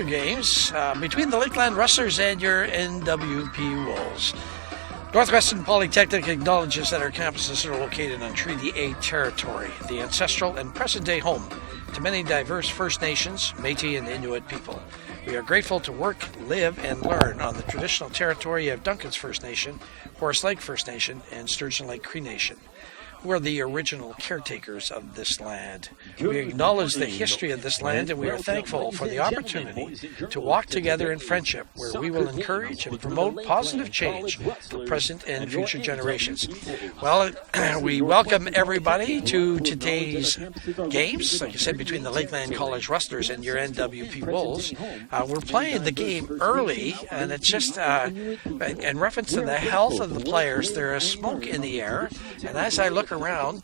soccer games between the Lakeland Rustlers and your NWP Wolves. Northwestern Polytechnic acknowledges that our campuses are located on Treaty A territory, the ancestral and present-day home to many diverse First Nations, Métis, and Inuit people. We are grateful to work, live, and learn on the traditional territory of Duncan's First Nation, Horace Lake First Nation, and Sturgeon Lake Cree Nation, who are the original caretakers of this land. We acknowledge the history of this land, and we are thankful for the opportunity to walk together in friendship, where we will encourage and promote positive change for present and future generations. Well, we welcome everybody to today's games, like I said, between the Lakeland College Rustlers and your NWP Wolves. We're playing the game early, and it's just in reference to the health of the players. There is smoke in the air, and as I look around,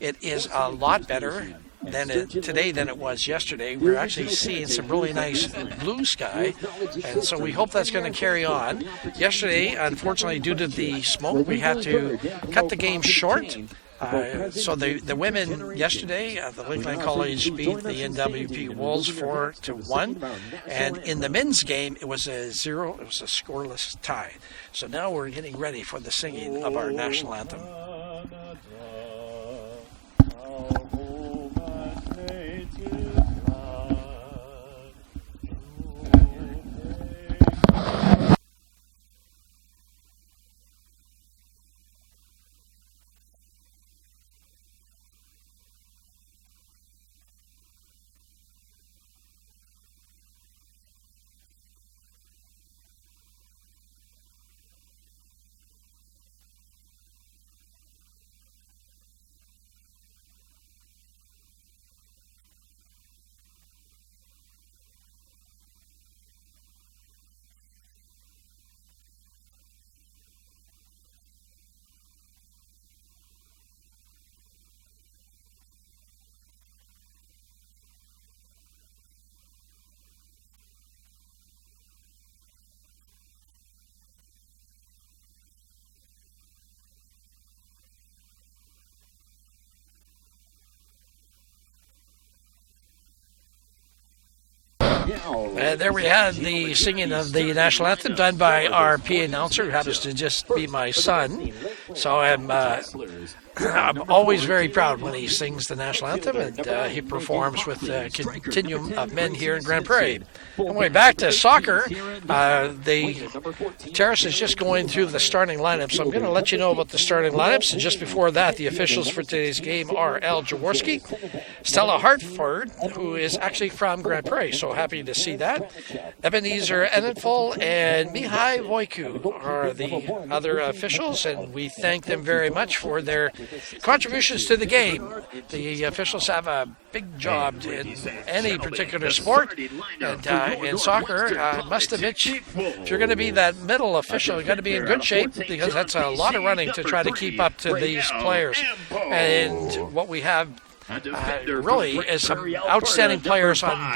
it is a lot better today than it was yesterday. We're actually seeing some really nice blue sky, and so we hope that's going to carry on. Yesterday, unfortunately, due to the smoke, we had to cut the game short. So the women yesterday, the Lakeland College beat the NWP Wolves 4-1, and in the men's game it was a scoreless tie. So now we're getting ready for the singing of our national anthem. There we had the singing of the national anthem done by our PA announcer, who happens to just be my son. So I'm always very proud when he sings the national anthem, and he performs with a continuum of men here in Grande Prairie. Anyway, back to soccer. The Terrace is just going through the starting lineup, so I'm going to let you know about the starting lineups. And just before that, the officials for today's game are Al Jaworski, Stella Hartford, who is actually from Grande Prairie, so happy to see that. Ebenezer Enenful and Mihai Voicu are the other officials, and we thank them very much for their contributions to the game. The officials have a big job in any particular sport, and in soccer, I must admit, if you're going to be that middle official, you've got to be in good shape, because that's a lot of running to try to keep up to these players. And what we have really is some outstanding players on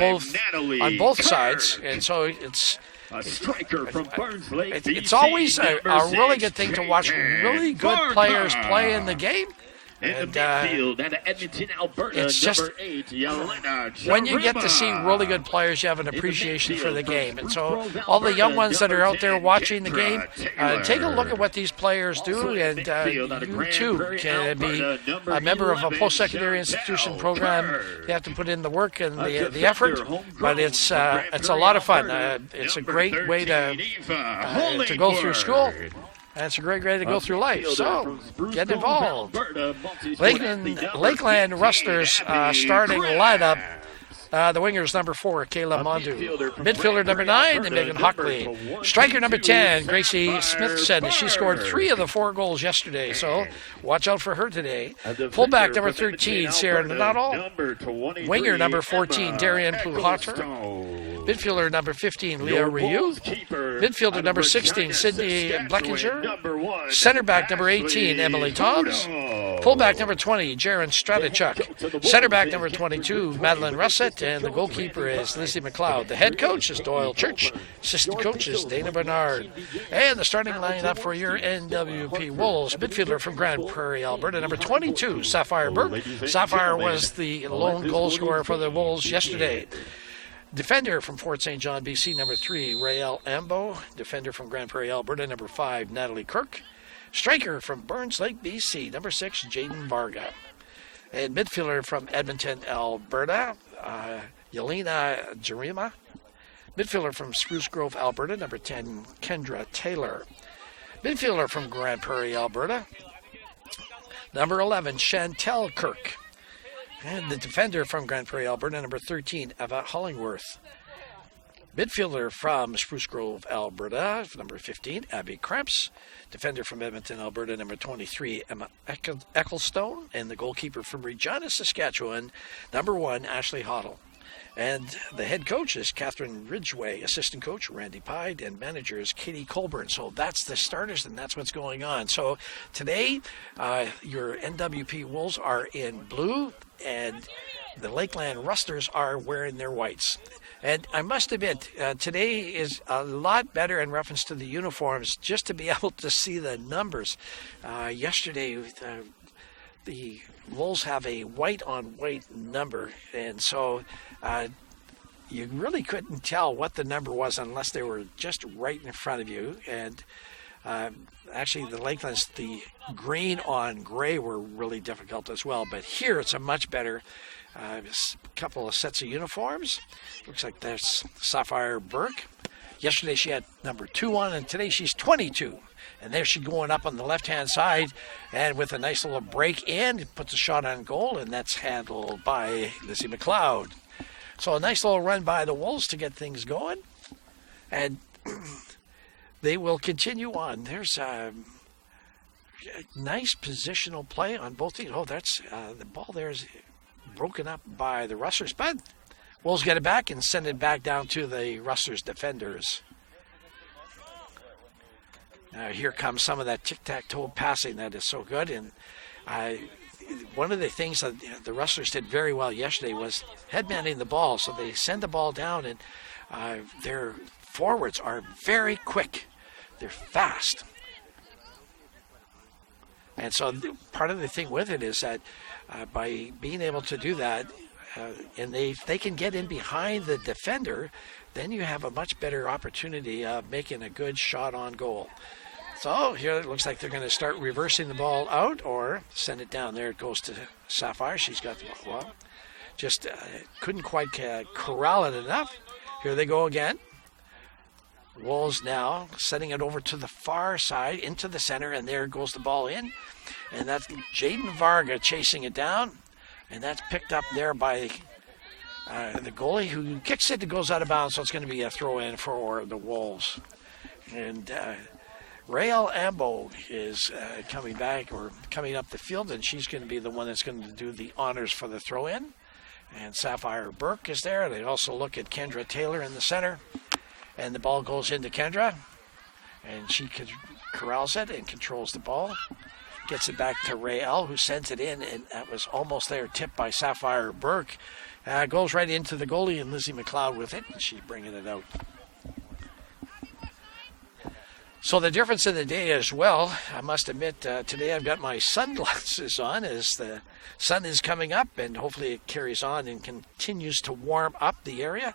both sides, and so it's always a really good thing to watch really good players play in the game. And it's just when you get to see really good players, you have an appreciation for the game. And so all the young ones that are out there watching the game, take a look at what these players do, and you too can be a member of a post-secondary institution program. You have to put in the work and the effort, but it's a lot of fun. It's a great way to go through school. And it's a great way to go through life. So, get involved. Lakeland Rustlers starting lineup. The wingers, number 4, Kayla Mondu. Midfielder, number 9, Megan Hockley. Striker, number 10, Gracie Smithson. She scored 3 of the 4 goals yesterday, so watch out for her today. Fullback, number 13, Sarah Nadal. Winger, number 14, Darian Pluhotter. Midfielder, number 15, Leah Ryu. Midfielder, number 16, Sydney Bleckinger. Center back, number 18, Emily Toms. Fullback, number 20, Jaron Stratichuk. Center back, number 22, Madeline Russett. And the goalkeeper is Lizzie McLeod. The head coach is Doyle Church. Assistant coach is Dana Bernard. And the starting lineup for your NWP Wolves. Midfielder from Grande Prairie, Alberta, number 22, Sapphire Burke. Sapphire was the lone goal scorer for the Wolves yesterday. Defender from Fort St. John, BC, number 3, Rael Ambo. Defender from Grande Prairie, Alberta, number 5, Natalie Kirk. Striker from Burns Lake, BC, number 6, Jaden Varga. And midfielder from Edmonton, Alberta, Yelena Jerima. Midfielder from Spruce Grove, Alberta, number 10, Kendra Taylor. Midfielder from Grande Prairie, Alberta, number 11, Chantel Kirk. And the defender from Grande Prairie, Alberta, number 13, Eva Hollingworth. Midfielder from Spruce Grove, Alberta, number 15, Abby Kremps. Defender from Edmonton, Alberta, number 23, Emma Ecclestone. And the goalkeeper from Regina, Saskatchewan, number 1, Ashley Hoddle. And the head coach is Catherine Ridgway, assistant coach Randy Pide, and manager is Katie Colburn. So that's the starters, and that's what's going on. So today, your NWP Wolves are in blue, and the Lakeland Rustlers are wearing their whites. And I must admit, today is a lot better in reference to the uniforms, just to be able to see the numbers. Yesterday, the Wolves have a white-on-white number, and so you really couldn't tell what the number was unless they were just right in front of you. And actually, the Lakelands, the green on gray were really difficult as well. But here, it's a much better couple of sets of uniforms. Looks like there's Sapphire Burke. Yesterday, she had number 2 on, and today she's 22. And there she's going up on the left-hand side, and with a nice little break in, puts a shot on goal, and that's handled by Lizzie McLeod. So a nice little run by the Wolves to get things going, and they will continue on. There's a nice positional play on both teams. Oh, that's the ball there is broken up by the Rustlers, but Wolves get it back and send it back down to the Rustlers defenders. Here comes some of that tic-tac-toe passing that is so good. And one of the things that the Rustlers did very well yesterday was headmanning the ball. So they send the ball down, and their forwards are very quick. They're fast. And so part of the thing with it is that by being able to do that, and they can get in behind the defender, then you have a much better opportunity of making a good shot on goal. So here it looks like they're going to start reversing the ball out or send it down. There it goes to Sapphire. She's got the ball. Well, just couldn't quite corral it enough. Here they go again. Wolves now setting it over to the far side into the center, and there goes the ball in. And that's Jaden Varga chasing it down, and that's picked up there by the goalie who kicks it. It goes out of bounds, so it's going to be a throw in for the Wolves. And Rael Ambo is coming back or coming up the field, and she's going to be the one that's going to do the honors for the throw-in. And Sapphire Burke is there. They also look at Kendra Taylor in the center, and the ball goes into Kendra, and she corrals it and controls the ball. Gets it back to Rael, who sends it in, and that was almost there, tipped by Sapphire Burke. Goes right into the goalie, and Lizzie McLeod with it, and she's bringing it out. So the difference in the day as well, I must admit, today I've got my sunglasses on as the sun is coming up, and hopefully it carries on and continues to warm up the area.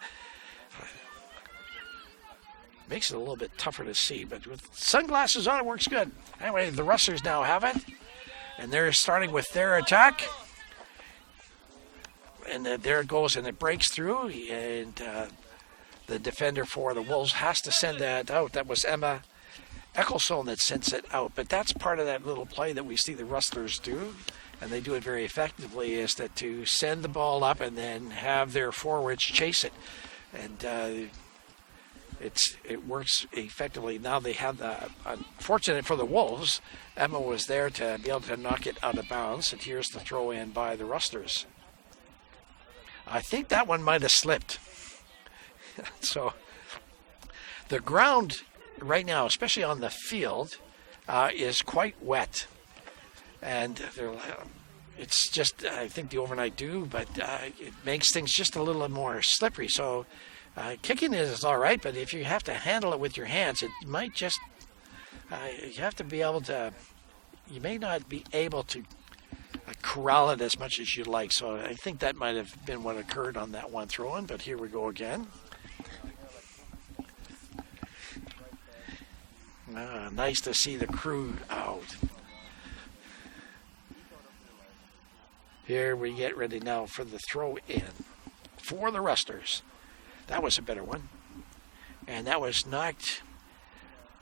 Makes it a little bit tougher to see, but with sunglasses on, it works good. Anyway, the Rustlers now have it, and they're starting with their attack. And there it goes, and it breaks through, and the defender for the Wolves has to send that out. That was Emma Ecclestone that sends it out, but that's part of that little play that we see the Rustlers do, and they do it very effectively, is that to send the ball up and then have their forwards chase it. And it works effectively. Now they have the, unfortunate for the Wolves, Emma was there to be able to knock it out of bounds, and here's the throw in by the Rustlers. I think that one might have slipped. So the ground right now, especially on the field, is quite wet. And it's just, I think, the overnight dew, but it makes things just a little more slippery. So kicking it is all right, but if you have to handle it with your hands, it might just, you have to be able to, you may not be able to corral it as much as you like. So I think that might have been what occurred on that one throw-in, but here we go again. Nice to see the crew out. Here we get ready now for the throw-in for the Rustlers. That was a better one. And that was knocked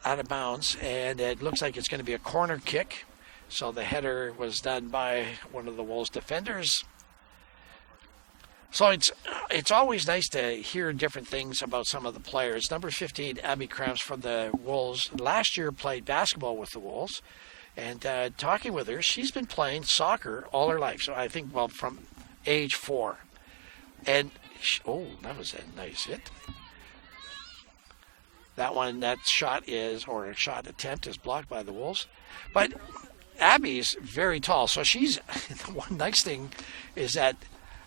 out of bounds, and it looks like it's going to be a corner kick. So the header was done by one of the Wolves defenders. So it's always nice to hear different things about some of the players. Number 15, Abby Kramps from the Wolves, last year played basketball with the Wolves. And talking with her, she's been playing soccer all her life. So I think, well, from age 4. And, that was a nice hit. That shot attempt is blocked by the Wolves. But Abby's very tall. So she's, the one nice thing is that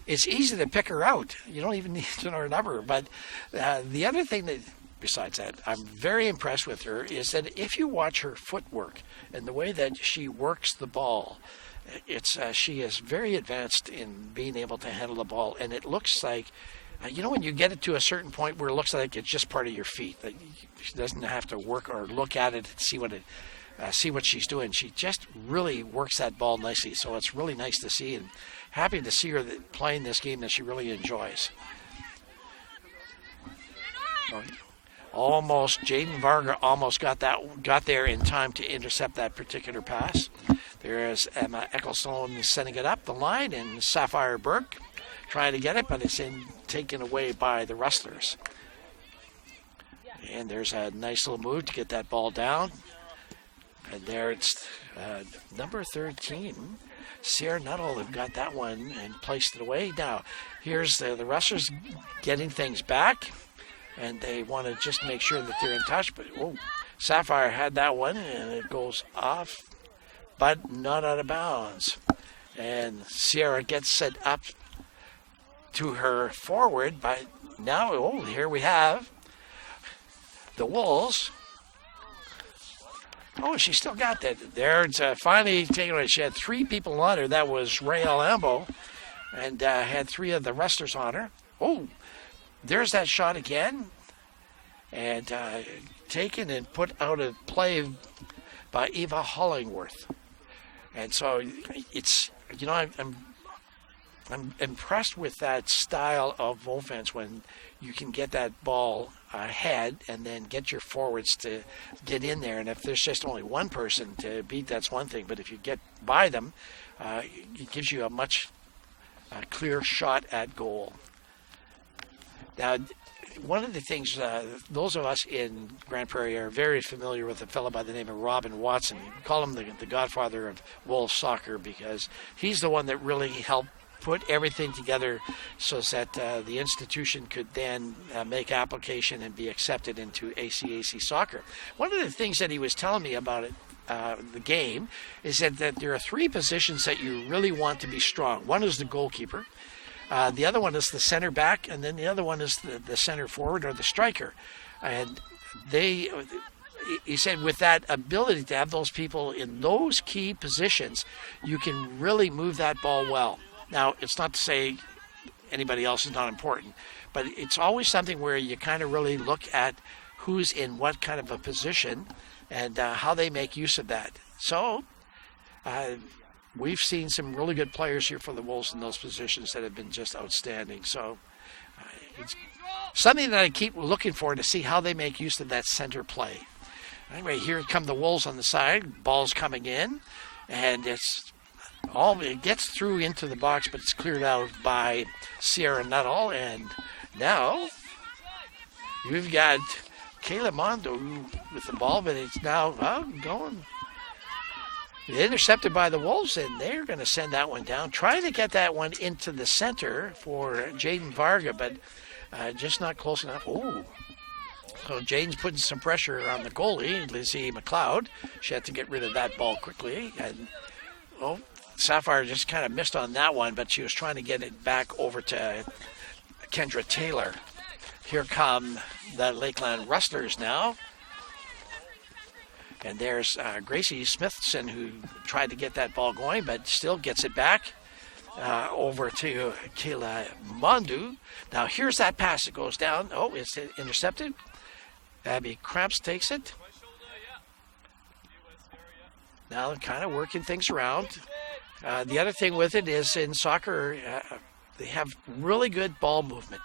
it's easy to pick her out. You don't even need to know her number. But the other thing that, besides that, I'm very impressed with her is that if you watch her footwork and the way that she works the ball, she is very advanced in being able to handle the ball. And it looks like, when you get it to a certain point where it looks like it's just part of your feet, that she doesn't have to work or look at it and see what she's doing. She just really works that ball nicely. So it's really nice to see, and happy to see her playing this game that she really enjoys. Jaden Varga almost got there in time to intercept that particular pass. There's Emma Ecclestone sending it up the line, and Sapphire Burke trying to get it, but it's taken away by the Rustlers. And there's a nice little move to get that ball down. And there it's number 13, Sierra Nuttall, have got that one and placed it away. Now, here's the Rustlers getting things back, and they want to just make sure that they're in touch. But, Sapphire had that one, and it goes off, but not out of bounds. And Sierra gets set up to her forward, but now, here we have the Wolves. She still got that. There, it's finally taken away. She had 3 people on her. That was Rael Ambo, and had 3 of the Rustlers on her. There's that shot again, and taken and put out of play by Eva Hollingworth. And so it's, I'm impressed with that style of offense when you can get that ball ahead and then get your forwards to get in there. And if there's just only one person to beat, that's one thing. But if you get by them, it gives you a much clear shot at goal. Now, one of the things, those of us in Grande Prairie are very familiar with a fellow by the name of Robin Watson. We call him the godfather of Wolves soccer because he's the one that really helped put everything together so that the institution could then make application and be accepted into ACAC soccer. One of the things that he was telling me about the game is that there are 3 positions that you really want to be strong. One is the goalkeeper. The other one is the center back, and then the other one is the center forward or the striker. And he said with that ability to have those people in those key positions, you can really move that ball well. Now, it's not to say anybody else is not important, but it's always something where you kind of really look at who's in what kind of a position and how they make use of that. So we've seen some really good players here for the Wolves in those positions that have been just outstanding. So it's something that I keep looking for to see how they make use of that center play. Anyway, here come the Wolves on the side. Ball's coming in, and it gets through into the box, but it's cleared out by Sierra Nuttall. And now you've got Kayla Mondo with the ball, but it's now going intercepted by the Wolves, and they're going to send that one down. Trying to get that one into the center for Jaden Varga, but just not close enough. So Jaden's putting some pressure on the goalie, Lizzie McLeod. She had to get rid of that ball quickly. And Sapphire just kind of missed on that one, but she was trying to get it back over to Kendra Taylor. Here come the Lakeland Rustlers now. And there's Gracie Smithson, who tried to get that ball going, but still gets it back over to Kayla Mondu. Now here's that pass that goes down. Oh, it's intercepted. Abby Cramps takes it. Now they're kind of working things around. The other thing with it is in soccer, they have really good ball movement.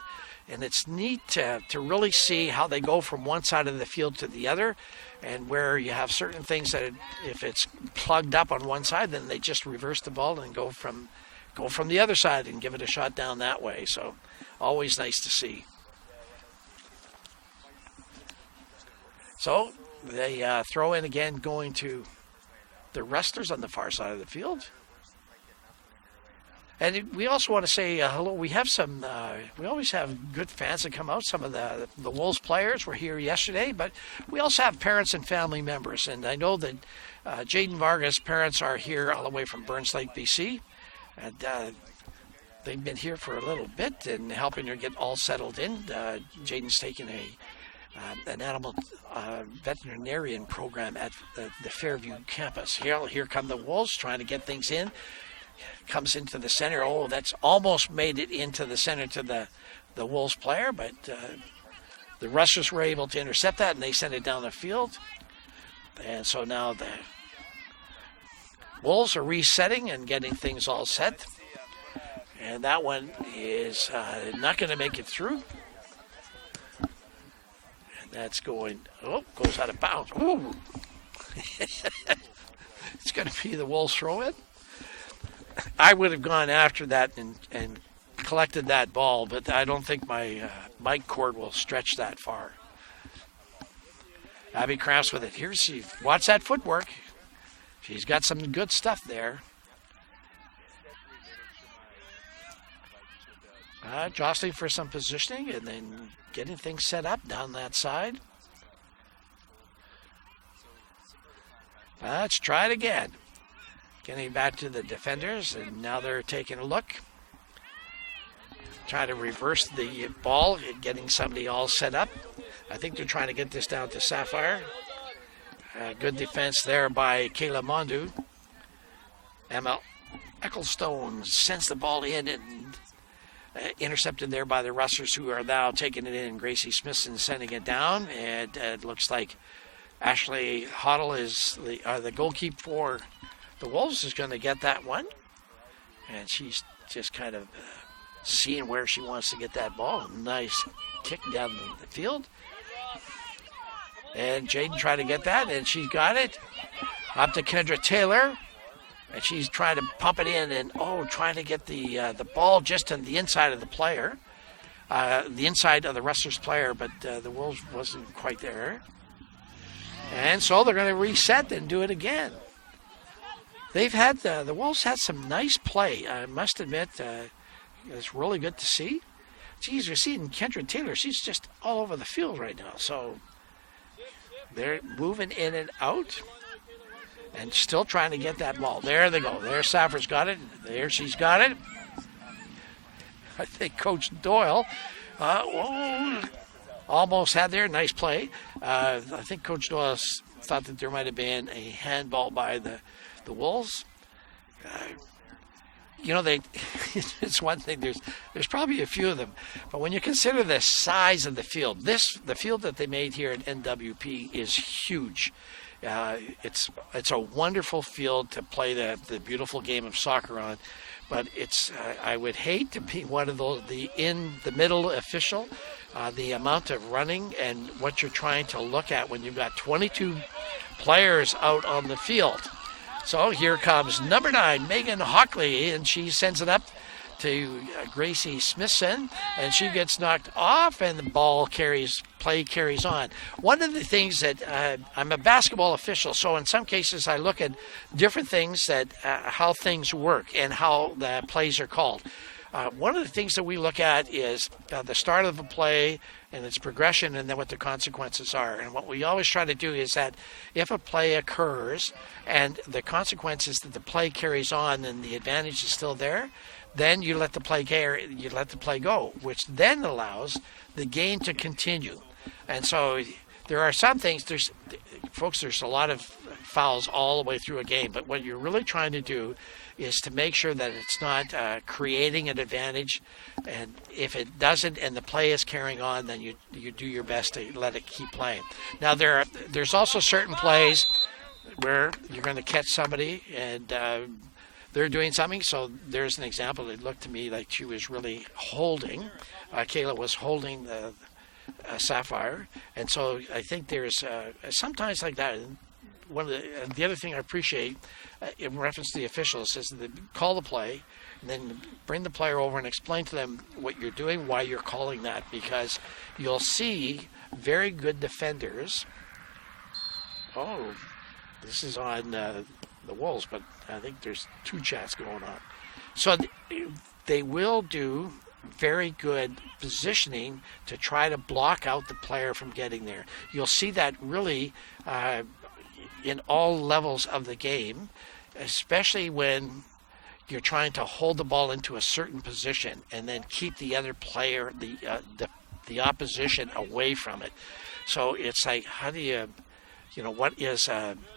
And it's neat to really see how they go from one side of the field to the other, and where you have certain things that if it's plugged up on one side, then they just reverse the ball and go from the other side and give it a shot down that way. So always nice to see. So they throw in again, going to the Rustlers on the far side of the field. And we also want to say hello. We have some, we always have good fans that come out. Some of the Wolves players were here yesterday, but we also have parents and family members. And I know that Jaden Vargas' parents are here all the way from Burns Lake, BC. And they've been here for a little bit and helping her get all settled in. Jaden's taking an animal veterinarian program at the Fairview campus. Here come the Wolves trying to get things in. Comes into the center. Oh, that's almost made it into the center to the Wolves player, but the Rustlers were able to intercept that, and they sent it down the field. And so now the Wolves are resetting and getting things all set. And that one is not going to make it through. And that's going, goes out of bounds. Ooh. It's going to be the Wolves throw-in. I would have gone after that and collected that ball, but I don't think my mic cord will stretch that far. Abby Krause with it. Watch that footwork. She's got some good stuff there. Jostling for some positioning and then getting things set up down that side. Let's try it again. Getting back to the defenders, and now they're taking a look. Trying to reverse the ball and getting somebody all set up. I think they're trying to get this down to Sapphire. Good defense there by Kayla Mondu. Emma Ecclestone sends the ball in and intercepted there by the Rustlers, who are now taking it in. Gracie Smithson sending it down, and it looks like Ashley Hoddle is the goalkeeper for the Wolves is going to get that one. And she's just kind of seeing where she wants to get that ball. Nice kick down the field. And Jaden tried to get that, and she's got it. Up to Kendra Taylor. And she's trying to pump it in and, trying to get the ball just on the inside of the player. The inside of the Rustlers player, but the Wolves wasn't quite there. And so they're going to reset and do it again. They've had, the Wolves had some nice play. I must admit, it's really good to see. Geez, you're seeing Kendra Taylor. She's just all over the field right now. So they're moving in and out and still trying to get that ball. There they go. There Safford's got it. There she's got it. I think Coach Doyle almost had there. Nice play. I think Coach Doyle thought that there might have been a handball by the Wolves. It's one thing. There's probably a few of them, but when you consider the size of the field, the field that they made here at NWP is huge. It's a wonderful field to play the beautiful game of soccer on, but it's I would hate to be one of those the in the middle official. The amount of running and what you're trying to look at when you've got 22 players out on the field. So here comes number 9, Megan Hockley, and she sends it up to Gracie Smithson, and she gets knocked off, and the play carries on. One of the things that I'm a basketball official, so in some cases I look at different things that how things work and how the plays are called. One of the things that we look at is the start of a play and its progression, and then what the consequences are. And what we always try to do is that if a play occurs and the consequences that the play carries on and the advantage is still there, then you let the play go, which then allows the game to continue. And so there are some things. folks, there's a lot of fouls all the way through a game, but what you're really trying to do is to make sure that it's not creating an advantage. And if it doesn't and the play is carrying on, then you do your best to let it keep playing. Now, there's also certain plays where you're going to catch somebody and they're doing something. So there's an example. It looked to me like she was really holding. Kayla was holding the Sapphire. And so I think there's sometimes like that. One of the other thing I appreciate in reference to the officials is that they call the play and then bring the player over and explain to them what you're doing, why you're calling that, because you'll see very good defenders. Oh, this is on the Wolves, but I think there's two chats going on. So they will do very good positioning to try to block out the player from getting there. You'll see that really in all levels of the game, especially when you're trying to hold the ball into a certain position and then keep the other player, the opposition, away from it. So it's like, how do you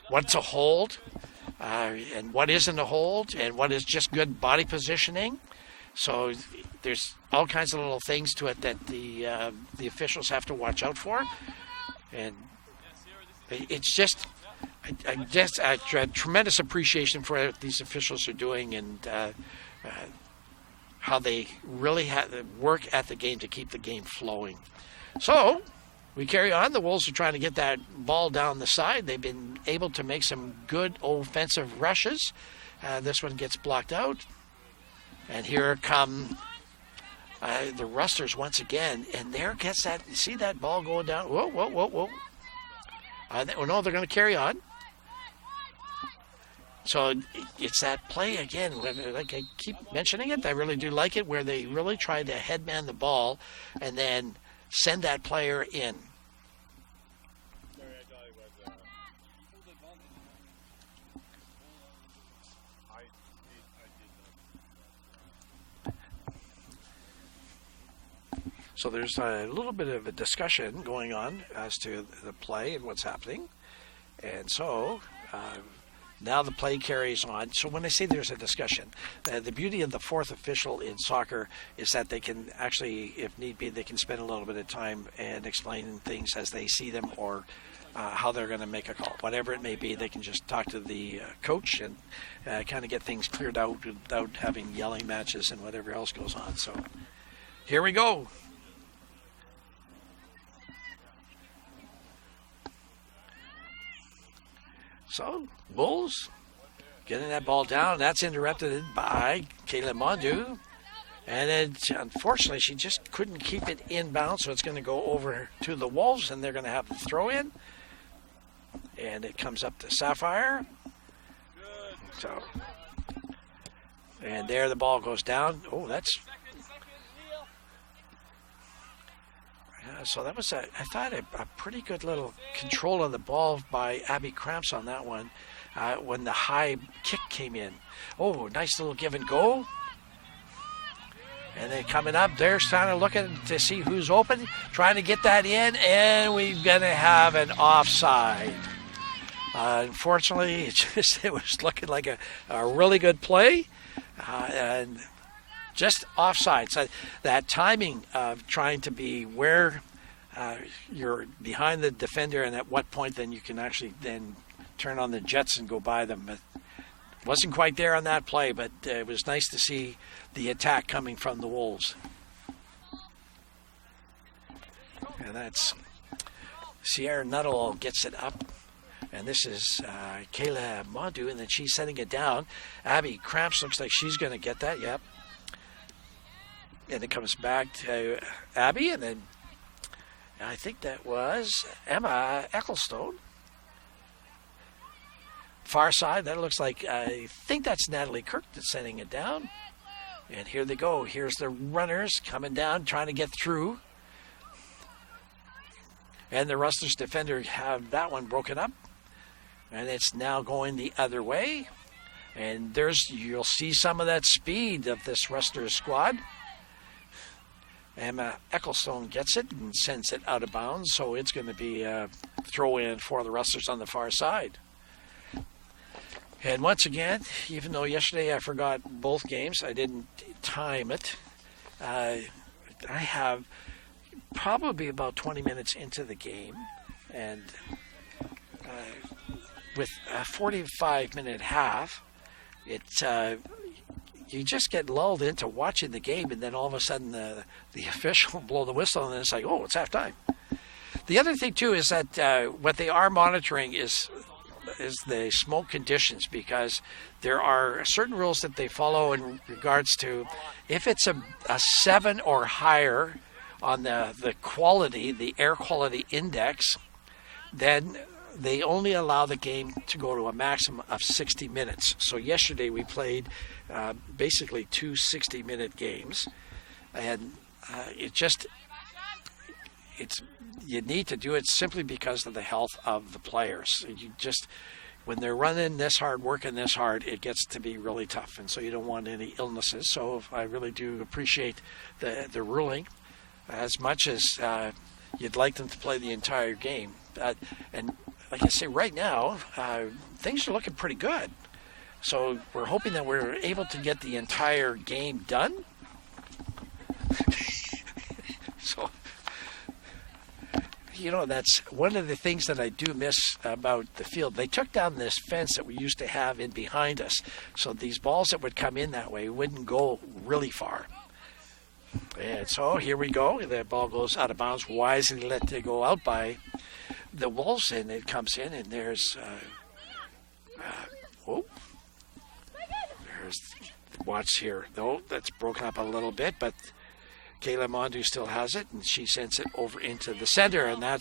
what's a hold and what isn't a hold and what is just good body positioning. So there's all kinds of little things to it that the officials have to watch out for, and it's just a tremendous appreciation for what these officials are doing and how they really work at the game to keep the game flowing. So we carry on. The Wolves are trying to get that ball down the side. They've been able to make some good offensive rushes. This one gets blocked out. And here come the Rustlers once again. And there gets that. You see that ball going down? Whoa, whoa, whoa, whoa. No, they're going to carry on. So it's that play again. Like I keep mentioning it, I really do like it, where they really try to headman the ball and then send that player in. So there's a little bit of a discussion going on as to the play and what's happening. And so now the play carries on. So when I say there's a discussion, the beauty of the fourth official in soccer is that they can actually, if need be, they can spend a little bit of time and explain things as they see them or how they're going to make a call. Whatever it may be, they can just talk to the coach and kind of get things cleared out without having yelling matches and whatever else goes on. So here we go. So, Wolves getting that ball down. That's interrupted by Kayla Mondu. And unfortunately, she just couldn't keep it inbound, so it's going to go over to the Wolves, and they're going to have the throw in. And it comes up to Sapphire. So, and there the ball goes down. Oh, that's... So that was, I thought, a pretty good little control of the ball by Abby Cramps on that one when the high kick came in. Oh, nice little give and go. And then coming up, they're kind of looking to see who's open, trying to get that in, and we're going to have an offside. Unfortunately, it was looking like a really good play. And just offside. So that timing of trying to be where you're behind the defender and at what point then you can actually then turn on the jets and go by them. But wasn't quite there on that play, but it was nice to see the attack coming from the Wolves. And that's Sierra Nuttall gets it up. And this is Kayla Mondu, and then she's setting it down. Abby Cramps looks like she's going to get that, yep. And it comes back to Abby, and then I think that was Emma Ecclestone. Far side, that looks like, I think that's Natalie Kirk that's sending it down. And here they go. Here's the runners coming down, trying to get through. And the Rustlers defender have that one broken up. And it's now going the other way. And you'll see some of that speed of this Rustlers squad. Emma Ecclestone gets it and sends it out of bounds, so it's going to be a throw-in for the Rustlers on the far side. And once again, even though yesterday I forgot both games, I didn't time it. I have probably about 20 minutes into the game, and with a 45-minute half, you just get lulled into watching the game, and then all of a sudden the official will blow the whistle, and then it's like, oh, it's halftime. The other thing, too, is that what they are monitoring is the smoke conditions, because there are certain rules that they follow in regards to if it's a 7 or higher on the quality, the air quality index, then they only allow the game to go to a maximum of 60 minutes. So yesterday we played basically two 60-minute games, and you need to do it simply because of the health of the players. When they're running this hard, working this hard, it gets to be really tough, and so you don't want any illnesses. So I really do appreciate the ruling, as much as you'd like them to play the entire game. And like I say, right now, things are looking pretty good. So we're hoping that we're able to get the entire game done. So, that's one of the things that I do miss about the field. They took down this fence that we used to have in behind us, so these balls that would come in that way wouldn't go really far. And so here we go. The ball goes out of bounds, wisely let it go out by the Wolves, and it comes in, and there's watch here. No, that's broken up a little bit, but Kayla Mondu still has it, and she sends it over into the center, and that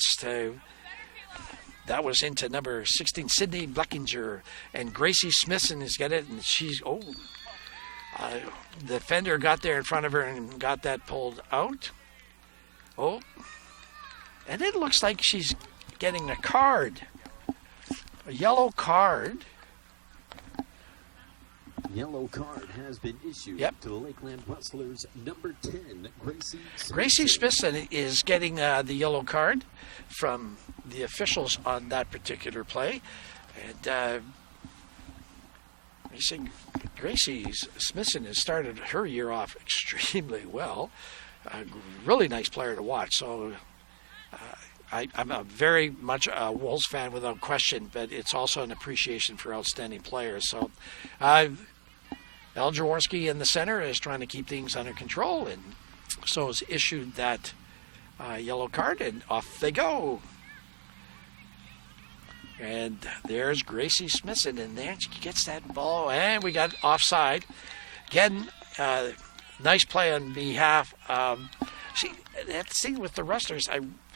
was into number 16, Sydney Bleckinger, and Gracie Smithson has got it, and the defender got there in front of her and got that pulled out. And it looks like she's getting a card, a yellow card. Yellow card has been issued to the Lakeland Rustlers, number 10, Gracie Smithson. Gracie Smithson is getting the yellow card from the officials on that particular play. And Gracie Smithson has started her year off extremely well. A really nice player to watch. So I'm a very much a Wolves fan without question, but it's also an appreciation for outstanding players. So El Jaworski in the center is trying to keep things under control, and so has issued that yellow card, and off they go. And there's Gracie Smithson, and there she gets that ball, and we got offside. Again, nice play on behalf. That thing with the Rustlers,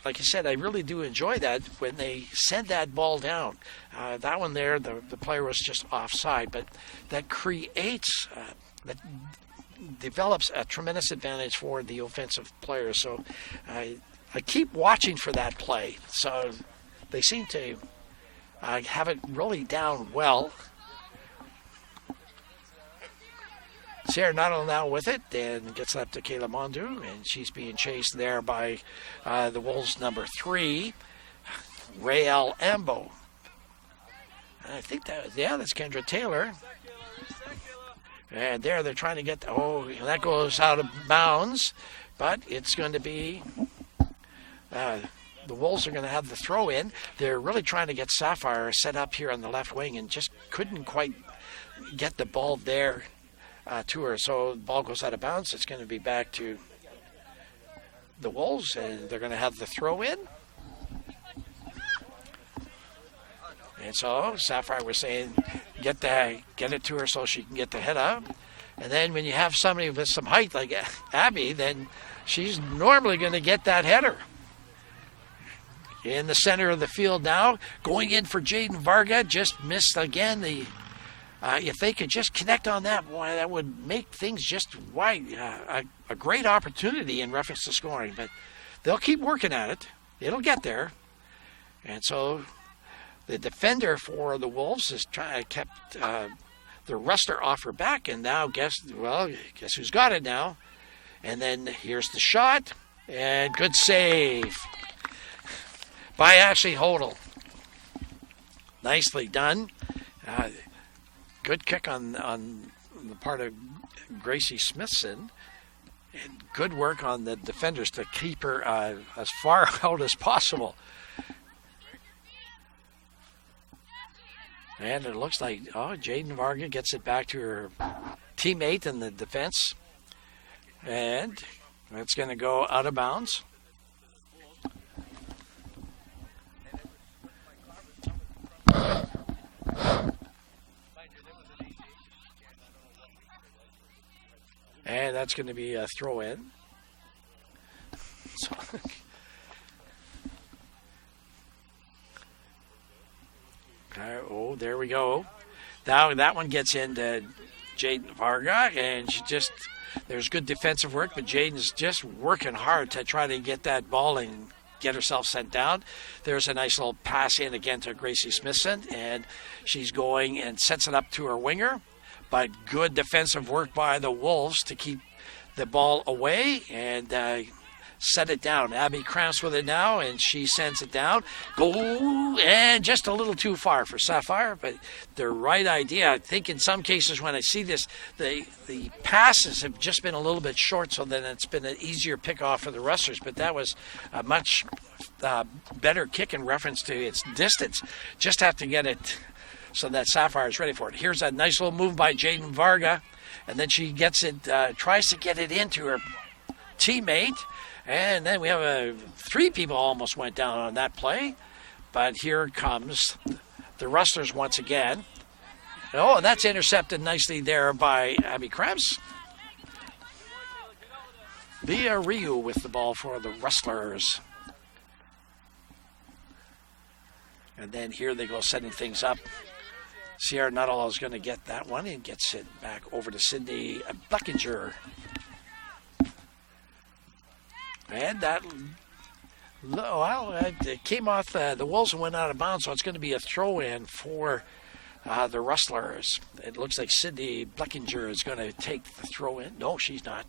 like I said, I really do enjoy that when they send that ball down. That one there, the player was just offside, but that creates, that develops a tremendous advantage for the offensive players. So I keep watching for that play. So they seem to have it really down well. Sarah Nuttall now with it, and gets up to Kayla Mondu, and she's being chased there by the Wolves' number 3, Rael Ambo. I think that's Kendra Taylor. And there they're trying to get, that goes out of bounds, but it's going to be, the Wolves are going to have the throw in. They're really trying to get Sapphire set up here on the left wing and just couldn't quite get the ball there to her. So the ball goes out of bounds. It's going to be back to the Wolves, and they're going to have the throw in. And so Sapphire was saying, get it to her so she can get the head up. And then when you have somebody with some height like Abby, then she's normally going to get that header. In the center of the field now, going in for Jaden Varga, just missed again. If they could just connect on that, boy, that would make things just wide. A great opportunity in reference to scoring, but they'll keep working at it. It'll get there. And so the defender for the Wolves has kept the Rustler off her back, and now guess who's got it now? And then here's the shot. And good save by Ashley Hodel. Nicely done. Good kick on the part of Gracie Smithson. And good work on the defenders to keep her as far out as possible. And it looks like, Jaden Varga gets it back to her teammate in the defense. And it's going to go out of bounds. And that's going to be a throw in. So there we go. Now that one gets into Jaden Varga, and there's good defensive work, but Jaden's just working hard to try to get that ball and get herself sent down. There's a nice little pass in again to Gracie Smithson, and she's going and sets it up to her winger. But good defensive work by the Wolves to keep the ball away and set it down. Abby Krantz with it now, and she sends it down. Goal, and just a little too far for Sapphire, but the right idea. I think in some cases when I see this, the passes have just been a little bit short, so then it's been an easier pick-off for the Rustlers, but that was a much better kick in reference to its distance. Just have to get it so that Sapphire is ready for it. Here's a nice little move by Jaden Varga, and then she gets it, tries to get it into her teammate, and then we have three people almost went down on that play, but here comes the Rustlers once again. Oh, and that's intercepted nicely there by Abby Krebs. Leah Ryu with the ball for the Rustlers. And then here they go setting things up. Sierra Nuttall is going to get that one and gets it back over to Sydney Buckinger. And it came off the Wolves and went out of bounds, so it's going to be a throw-in for the Rustlers. It looks like Sydney Buckinger is going to take the throw-in. No, she's not.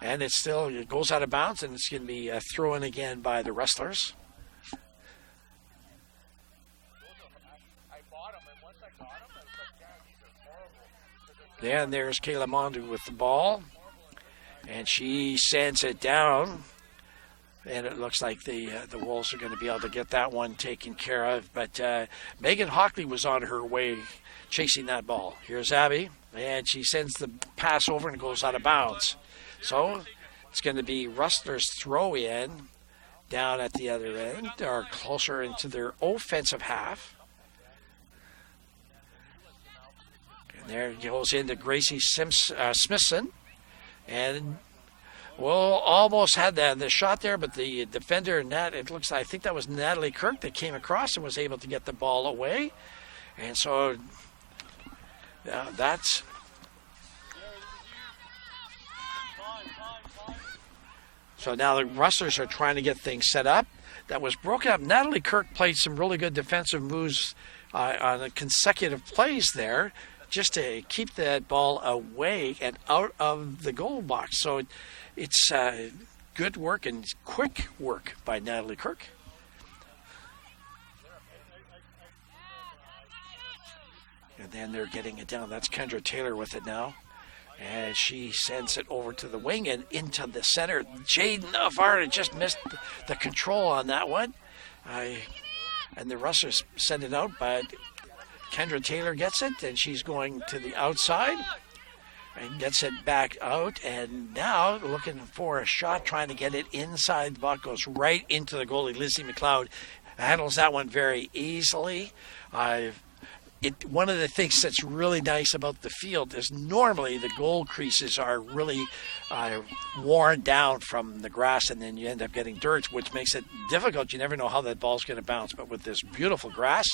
And it goes out of bounds, and it's going to be a throw-in again by the Rustlers. And there's Kayla Mondu with the ball. And she sends it down. And it looks like the Wolves are going to be able to get that one taken care of. But Megan Hockley was on her way chasing that ball. Here's Abby. And she sends the pass over and goes out of bounds. So it's going to be Rustlers throw in down at the other end, or closer into their offensive half. And there it goes into Gracie Smithson. And almost had the shot there, but the defender, I think that was Natalie Kirk that came across and was able to get the ball away. And so that's... So now the Rustlers are trying to get things set up. That was broken up. Natalie Kirk played some really good defensive moves on the consecutive plays there, just to keep that ball away and out of the goal box. So it's good work and quick work by Natalie Kirk. And then they're getting it down. That's Kendra Taylor with it now. And she sends it over to the wing and into the center. Jaden Varga just missed the control on that one. And the Rustlers send it out, but Kendra Taylor gets it, and she's going to the outside and gets it back out. And now looking for a shot, trying to get it inside the box, goes right into the goalie. Lizzie McLeod handles that one very easily. One of the things that's really nice about the field is normally the goal creases are really worn down from the grass, and then you end up getting dirt, which makes it difficult. You never know how that ball's going to bounce. But with this beautiful grass,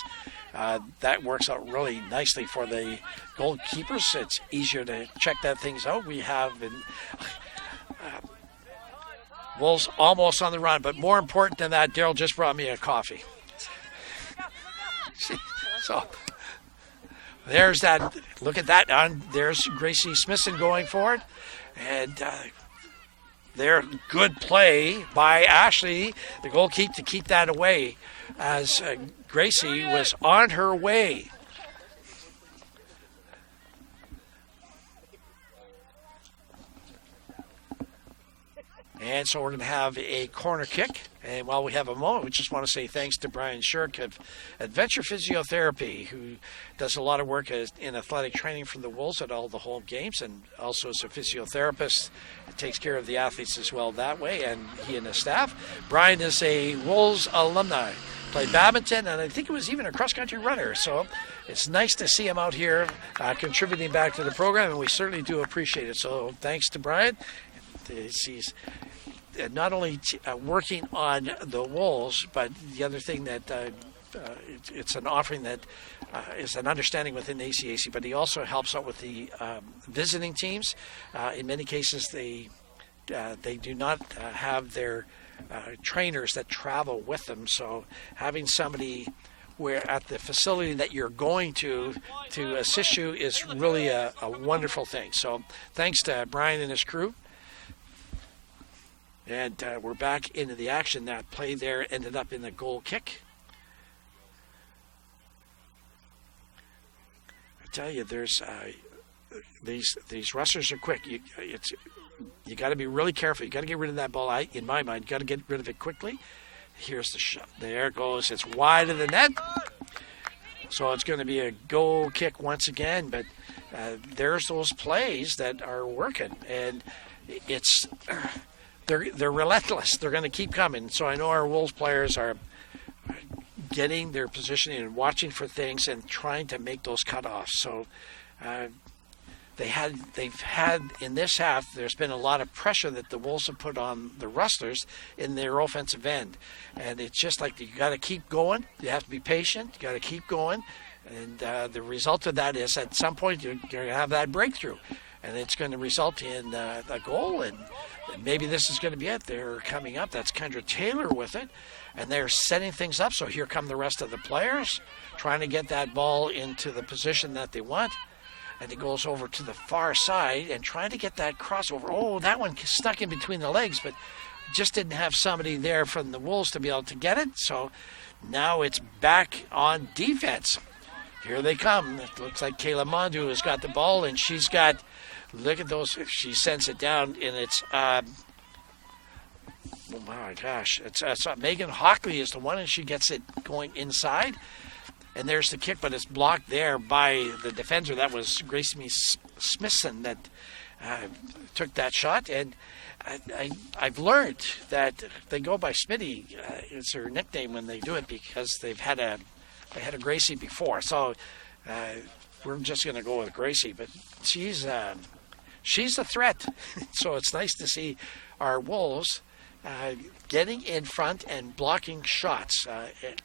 that works out really nicely for the goalkeepers. It's easier to check that things out. We have Wolves almost on the run, but more important than that, Daryl just brought me a coffee. So There's that. Look at that. There's Gracie Smithson going for it. And there, good play by Ashley, the goalkeeper, to keep that away as Gracie was on her way. And so we're going to have a corner kick. And while we have a moment, we just want to say thanks to Brian Shirk of Adventure Physiotherapy, who does a lot of work in athletic training for the Wolves at all the home games, and also as a physiotherapist, takes care of the athletes as well that way, and he and his staff. Brian is a Wolves alumni, played badminton, and I think it was even a cross-country runner. So it's nice to see him out here contributing back to the program, and we certainly do appreciate it. So thanks to Brian. He's not only working on the Wolves, but the other thing that it's an offering that is an understanding within the ACAC, but he also helps out with the visiting teams. In many cases, they do not have their trainers that travel with them, so having somebody where at the facility that you're going to assist you is really a wonderful thing. So thanks to Brian and his crew. And we're back into the action. That play there ended up in a goal kick. I tell you, there's these rustlers are quick. You got to be really careful. You got to get rid of that ball. In my mind, you got to get rid of it quickly. Here's the shot. There it goes. It's wide of the net. So it's going to be a goal kick once again. But there's those plays that are working, and it's. They're relentless. They're going to keep coming. So I know our Wolves players are getting their positioning and watching for things and trying to make those cutoffs. So they've had in this half, there's been a lot of pressure that the Wolves have put on the Rustlers in their offensive end. And it's just like you got to keep going. You have to be patient. You got to keep going. And the result of that is at some point you're going to have that breakthrough. And it's going to result in a goal, and maybe this is going to be it. They're coming up. That's Kendra Taylor with it, and they're setting things up. So here come the rest of the players trying to get that ball into the position that they want. And it goes over to the far side and trying to get that crossover. Oh, that one stuck in between the legs, but just didn't have somebody there from the Wolves to be able to get it. So now it's back on defense. Here they come. It looks like Kayla Mondu has got the ball, and she's got... Look at those. She sends it down, and it's, oh my gosh. It's Megan Hockley is the one, and she gets it going inside. And there's the kick, but it's blocked there by the defender. That was Gracie Smithson that took that shot. And I've learned that they go by Smitty. It's her nickname when they do it because they had a Gracie before. So we're just going to go with Gracie. But she's a threat. So it's nice to see our Wolves getting in front and blocking shots.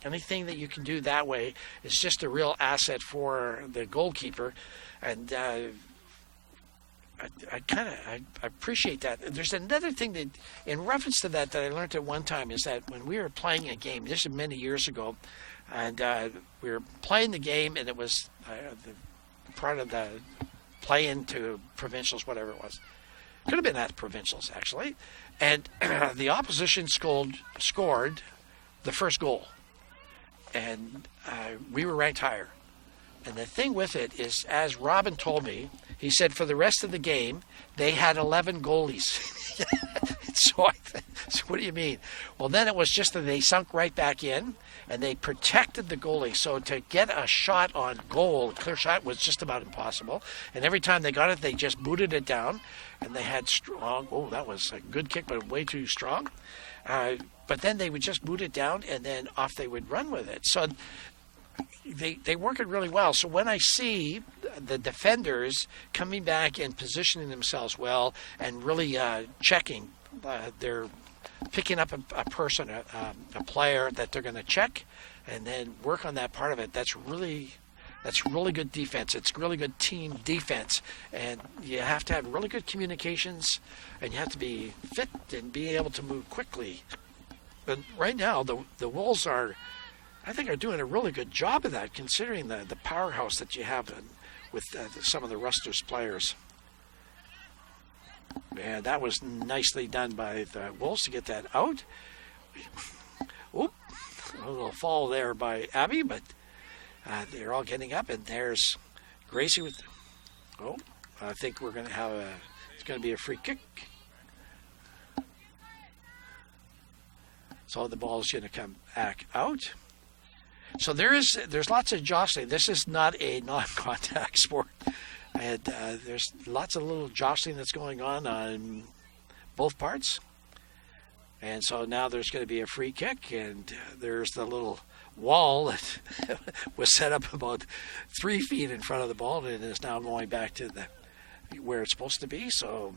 Anything that you can do that way is just a real asset for the goalkeeper. And I appreciate that. There's another thing that, in reference to that I learned at one time, is that when we were playing a game, this is many years ago, and we were playing the game, and it was part of the play into provincials, whatever it was. Could have been at provincials, actually. And the opposition scored the first goal. And we were ranked higher. And the thing with it is, as Robin told me, he said for the rest of the game, they had 11 goalies. So what do you mean? Well, then it was just that they sunk right back in, and they protected the goalie. So to get a shot on goal, a clear shot, was just about impossible. And every time they got it, they just booted it down. And they had strong, oh, that was a good kick, but way too strong. But then they would just boot it down, and then off they would run with it. So they work it really well. So when I see the defenders coming back and positioning themselves well and really checking, they're picking up a person, a player that they're going to check and then work on that part of it. That's really good defense. It's really good team defense. And you have to have really good communications, and you have to be fit and be able to move quickly. But right now, the Wolves are I think are doing a really good job of that, considering the powerhouse that you have with some of the Rustlers players. And that was nicely done by the Wolves to get that out. Oop, a little fall there by Abby, but they're all getting up, and there's Gracie with. Oh, I think we're going to have it's going to be a free kick. So the ball's going to come back out. So there's lots of jostling. This is not a non-contact sport. And there's lots of little jostling that's going on both parts. And so now there's going to be a free kick, and there's the little wall that was set up about 3 feet in front of the ball, and is now going back to where it's supposed to be. So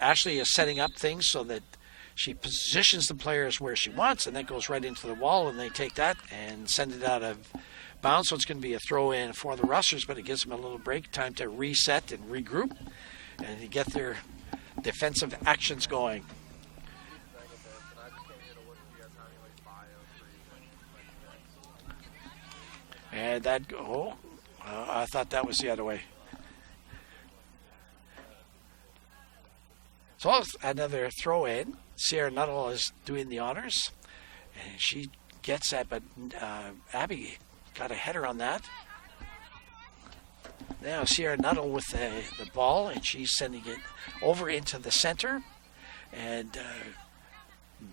Ashley is setting up things so that she positions the players where she wants, and that goes right into the wall, and they take that and send it out of bounds. So it's going to be a throw in for the Rustlers, but it gives them a little break, time to reset and regroup and get their defensive actions going. And that, I thought that was the other way. So another throw in. Sierra Nuttall is doing the honors, and she gets that, but Abby got a header on that. Now Sierra Nuttall with the ball, and she's sending it over into the center and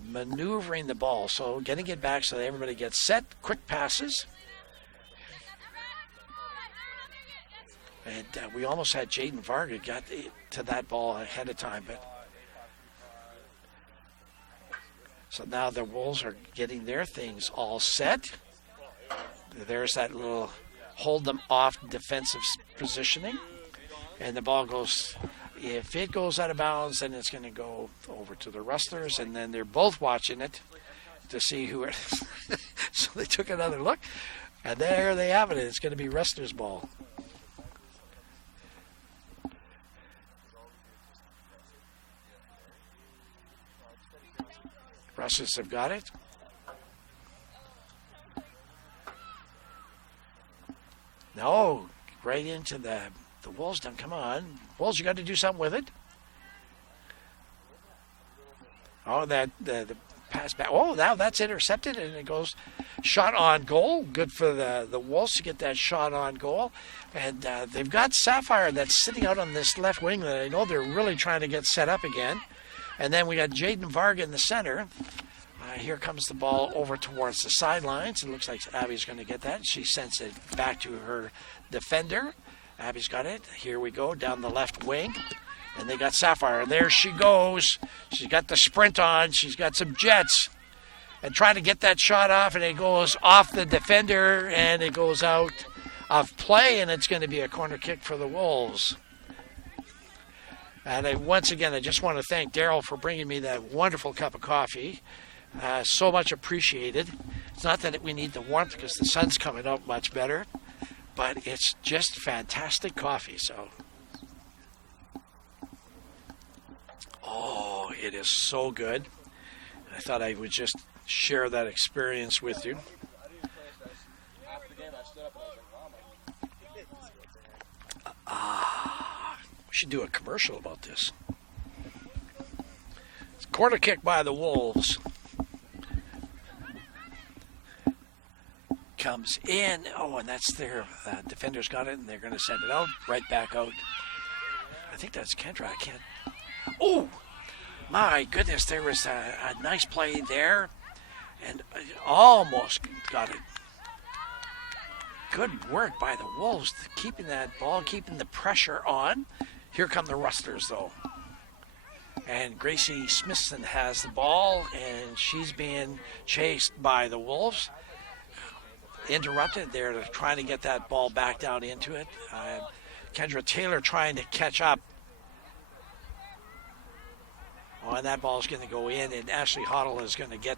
maneuvering the ball. So getting it back so that everybody gets set, quick passes. And we almost had Jaden Varga got to that ball ahead of time, but so now the Wolves are getting their things all set. There's that little hold them off defensive positioning. And the ball goes, if it goes out of bounds, then it's going to go over to the Rustlers. And then they're both watching it to see who it is. So they took another look. And there they have it. It's going to be Rustlers' ball. Rustlers have got it. No, right into the Wolves. Now, come on. Wolves, you got to do something with it. Oh, the pass back. Oh, now that's intercepted, and it goes shot on goal. Good for the Wolves to get that shot on goal. And they've got Sapphire that's sitting out on this left wing that I know they're really trying to get set up again. And then we got Jaden Varga in the center. Here comes the ball over towards the sidelines. It looks like Abby's going to get that. She sends it back to her defender. Abby's got it. Here we go down the left wing. And they got Sapphire. There she goes. She's got the sprint on. She's got some jets. And trying to get that shot off, and it goes off the defender, and it goes out of play, and it's going to be a corner kick for the Wolves. And once again, I just want to thank Daryl for bringing me that wonderful cup of coffee. So much appreciated. It's not that we need the warmth because the sun's coming out much better, but it's just fantastic coffee. So, oh, it is so good. I thought I would just share that experience with you. We should do a commercial about this. It's a corner kick by the Wolves. Comes in. Oh, and that's their defender's got it, and they're going to send it out, right back out. I think that's Kendra. I can't. Oh, my goodness. There was a nice play there, and almost got it. Good work by the Wolves, keeping that ball, keeping the pressure on. Here come the Rustlers, though. And Gracie Smithson has the ball, and she's being chased by the Wolves. Interrupted. They're trying to get that ball back down into it. Kendra Taylor trying to catch up. Oh, and that ball is going to go in, and Ashley Hoddle is going to get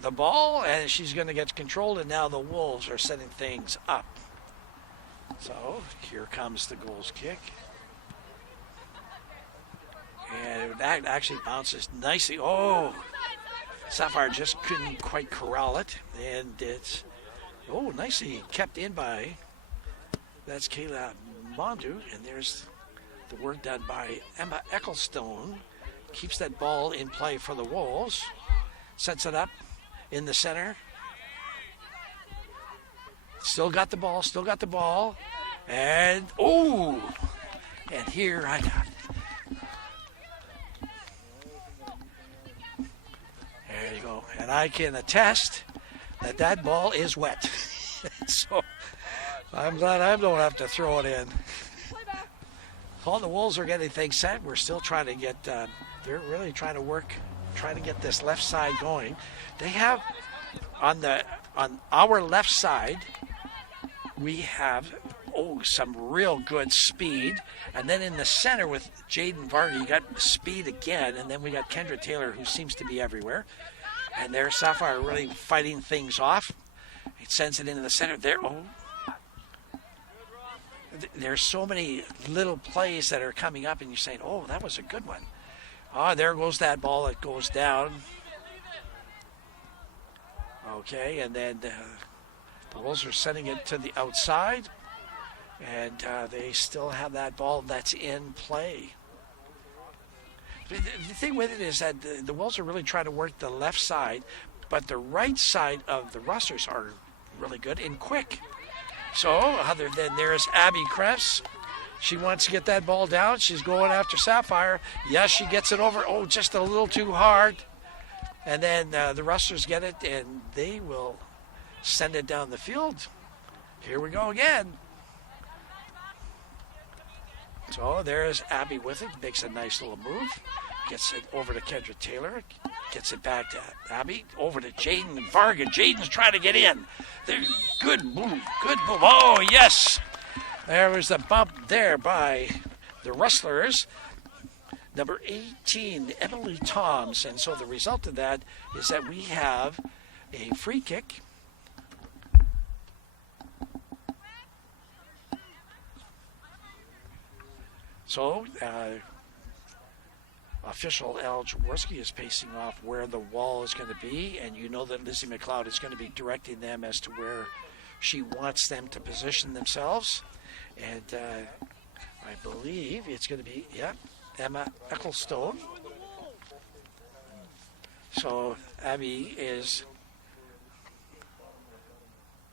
the ball, and she's going to get controlled, and now the Wolves are setting things up. So here comes the goals kick. And that actually bounces nicely. Oh, Sapphire just couldn't quite corral it, and it's, nicely kept in by, that's Kayla Mondu, and there's the work done by Emma Ecclestone. Keeps that ball in play for the Wolves, sets it up in the center. Still got the ball, and and here I got it. There you go, and I can attest that ball is wet. So I'm glad I don't have to throw it in. All the Wolves are getting things set. We're still trying to get, they're really trying to get this left side going. They have, on our left side, we have, some real good speed. And then in the center with Jaden Varga, you got speed again. And then we got Kendra Taylor, who seems to be everywhere. And there's Sapphire really fighting things off. It sends it into the center there. There's so many little plays that are coming up, and you're saying, that was a good one. There goes that ball. It goes down. Okay, and then the Wolves are sending it to the outside, and they still have that ball that's in play. The thing with it is that the Wolves are really trying to work the left side, but the right side of the Rustlers are really good and quick. So, other than there's Abby Kress. She wants to get that ball down. She's going after Sapphire. Yes, she gets it over. Just a little too hard. And then the Rustlers get it, and they will send it down the field. Here we go again. So there's Abby with it. Makes a nice little move. Gets it over to Kendra Taylor. Gets it back to Abby. Over to Jaden Varga. Jaden's trying to get in. Good move. Good move. Oh, yes. There was a bump there by the Rustlers. Number 18, Emily Toms. And so the result of that is that we have a free kick. So, official Al Jaworski is pacing off where the wall is going to be, and you know that Lizzie McLeod is going to be directing them as to where she wants them to position themselves. And I believe it's going to be, Emma Ecclestone. So Abby is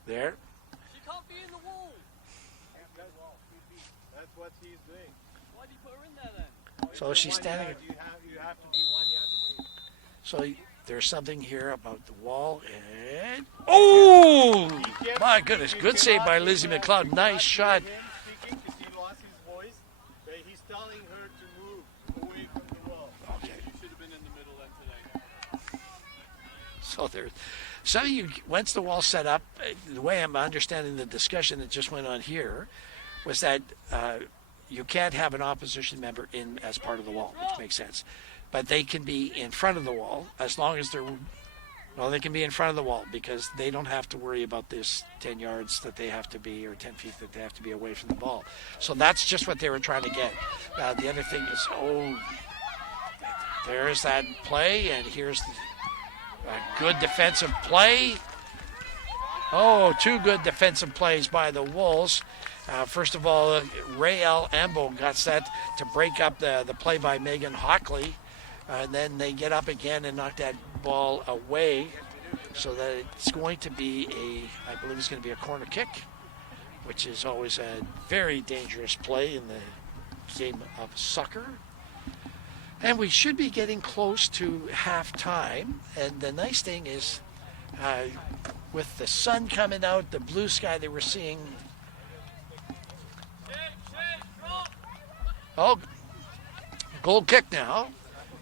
there. She can't be in the wall. That's what he's doing. Why do you put her in there then? So she's standing. You have to be 1 yard away. So there's something here about the wall, and my goodness, good save by Lizzie McLeod. Nice shot. He lost his voice, but he's telling her to move away from the wall. Okay. You should have been in the middle then today. So there's. So once the wall set up, the way I'm understanding the discussion that just went on here was that you can't have an opposition member in as part of the wall, which makes sense. But they can be in front of the wall as long as they can be in front of the wall because they don't have to worry about this 10 yards that they have to be, or 10 feet that they have to be away from the ball. So that's just what they were trying to get. The other thing is, there's that play, and here's a good defensive play. Two good defensive plays by the Wolves. First of all, Rael Ambo got set to break up the play by Megan Hockley. And then they get up again and knock that ball away so that it's going to be I believe it's going to be a corner kick, which is always a very dangerous play in the game of soccer. And we should be getting close to halftime. And the nice thing is, with the sun coming out, the blue sky that we're seeing. Goal kick now.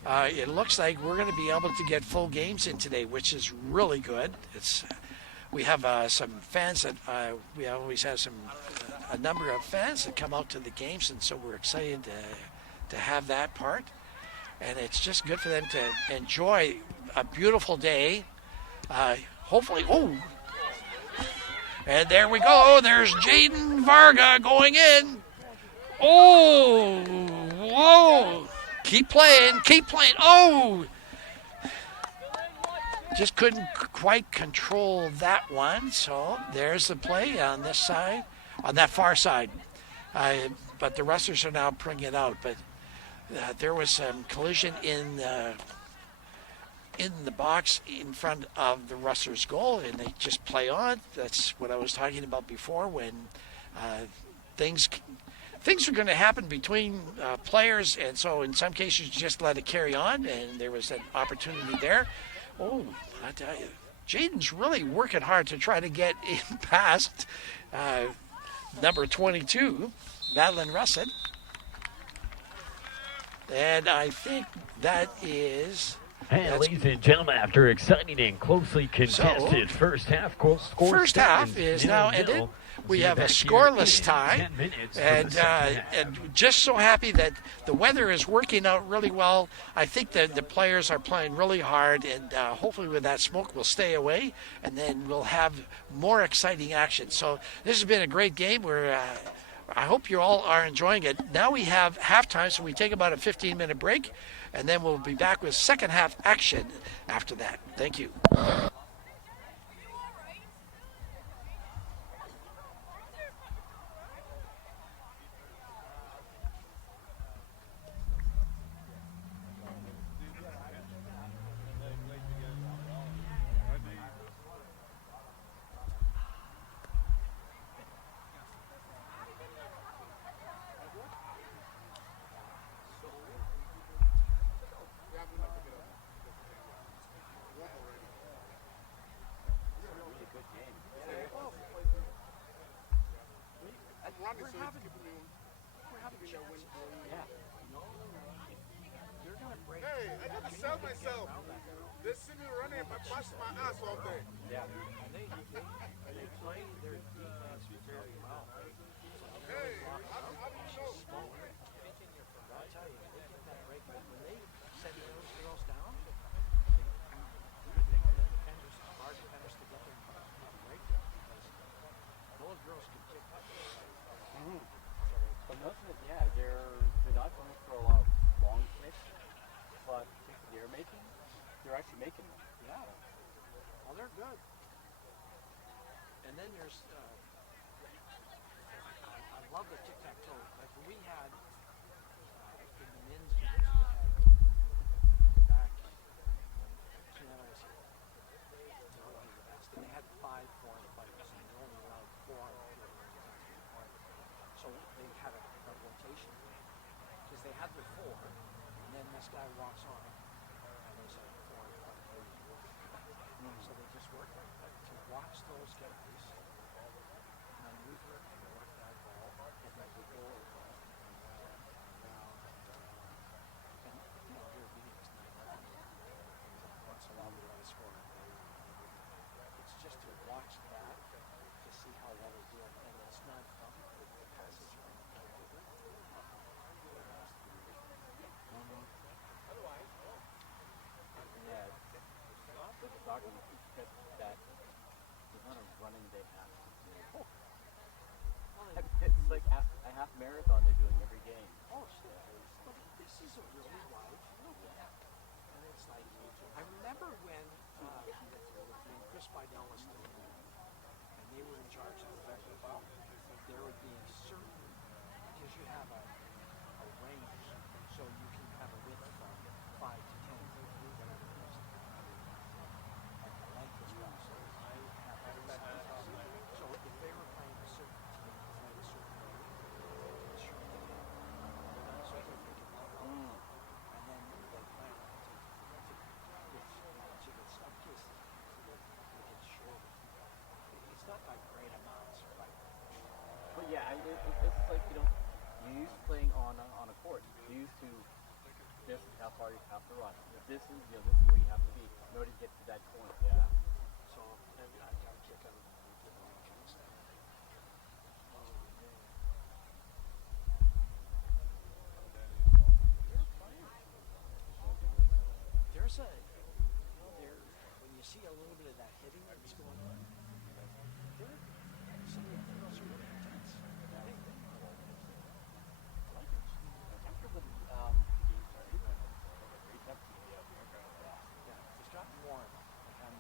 It looks like we're going to be able to get full games in today, which is really good. We have some fans that we always have a number of fans that come out to the games, and so we're excited to have that part. And it's just good for them to enjoy a beautiful day. Hopefully, and there we go. There's Jaden Varga going in. Whoa. Keep playing. just couldn't quite control that one. So there's the play on this side, on that far side. But the Rustlers are now bringing it out. But there was some collision in the box in front of the Rustlers' goal, and they just play on. That's what I was talking about before, when things are going to happen between players, and so in some cases you just let it carry on, and there was an opportunity there. Oh, I tell you, Jaden's really working hard to try to get in past number 22, Madeline Russet. And I think that is... And ladies and gentlemen, after exciting and closely contested first half score, first half is now ended. We have a scoreless tie, and just so happy that the weather is working out really well. I think that the players are playing really hard, and hopefully with that smoke will stay away, and then we'll have more exciting action. So this has been a great game. I hope you all are enjoying it. Now we have halftime, so we take about a 15-minute break, and then we'll be back with second half action after that. Thank you. Hey, I got to sell myself. They're sitting running and bust my ass all day. Yeah. They play their defense very well. Hey, how do you know? I'll tell you, they get that break, but when they set those girls down, good thing on the defenders, our defenders, to get there and break them, because those girls can kick up. But most of it, yeah, they're not going for a lot of long kicks, but they're actually making them. Yeah. Well, they're good. And then there's, I love the tic-tac-toe. Like when we had, in the men's games, we had back when I was here, they were one of the best. And they had 5 foreign players, and they only allowed 4 so they had a rotation because they had their 4, and then this guy walks on, and there's like 4 or 5 players working. So they just work like that to watch those guys maneuver and work that ball, and then we go around and you know, you're beating us 9-0. Once in a while we let a score. It's just to watch that to see how well they do it, and it's not fun. The passes are Yeah, with the soccer, because that the amount of running they have to do. It's like a half marathon they're doing every game. Oh, shit. But this is a really wide field. And it's like, I remember when Chris Bidell was still there, and they were in charge of the record. There would be a certain, because you have a range, so you can have a width from 5 to 10, whatever it is. And the length as well. So I have that. So if they were playing a certain team, playing a certain way, they would shrink it down. So they could make it level. And then they plan to get some cases, they get shorter. It's not like great amounts, right? But yeah, it's like, you used to playing on a court. You used to, this is how far you have to run. This is where you have to be in order to get to that point. Yeah. So maybe I got to kick out of the kind of stuff. There's when you see a little bit of that hitting that's going on, some of the girls are really intense. After the game started, very tough to Yeah, it's gotten warm. Like I'm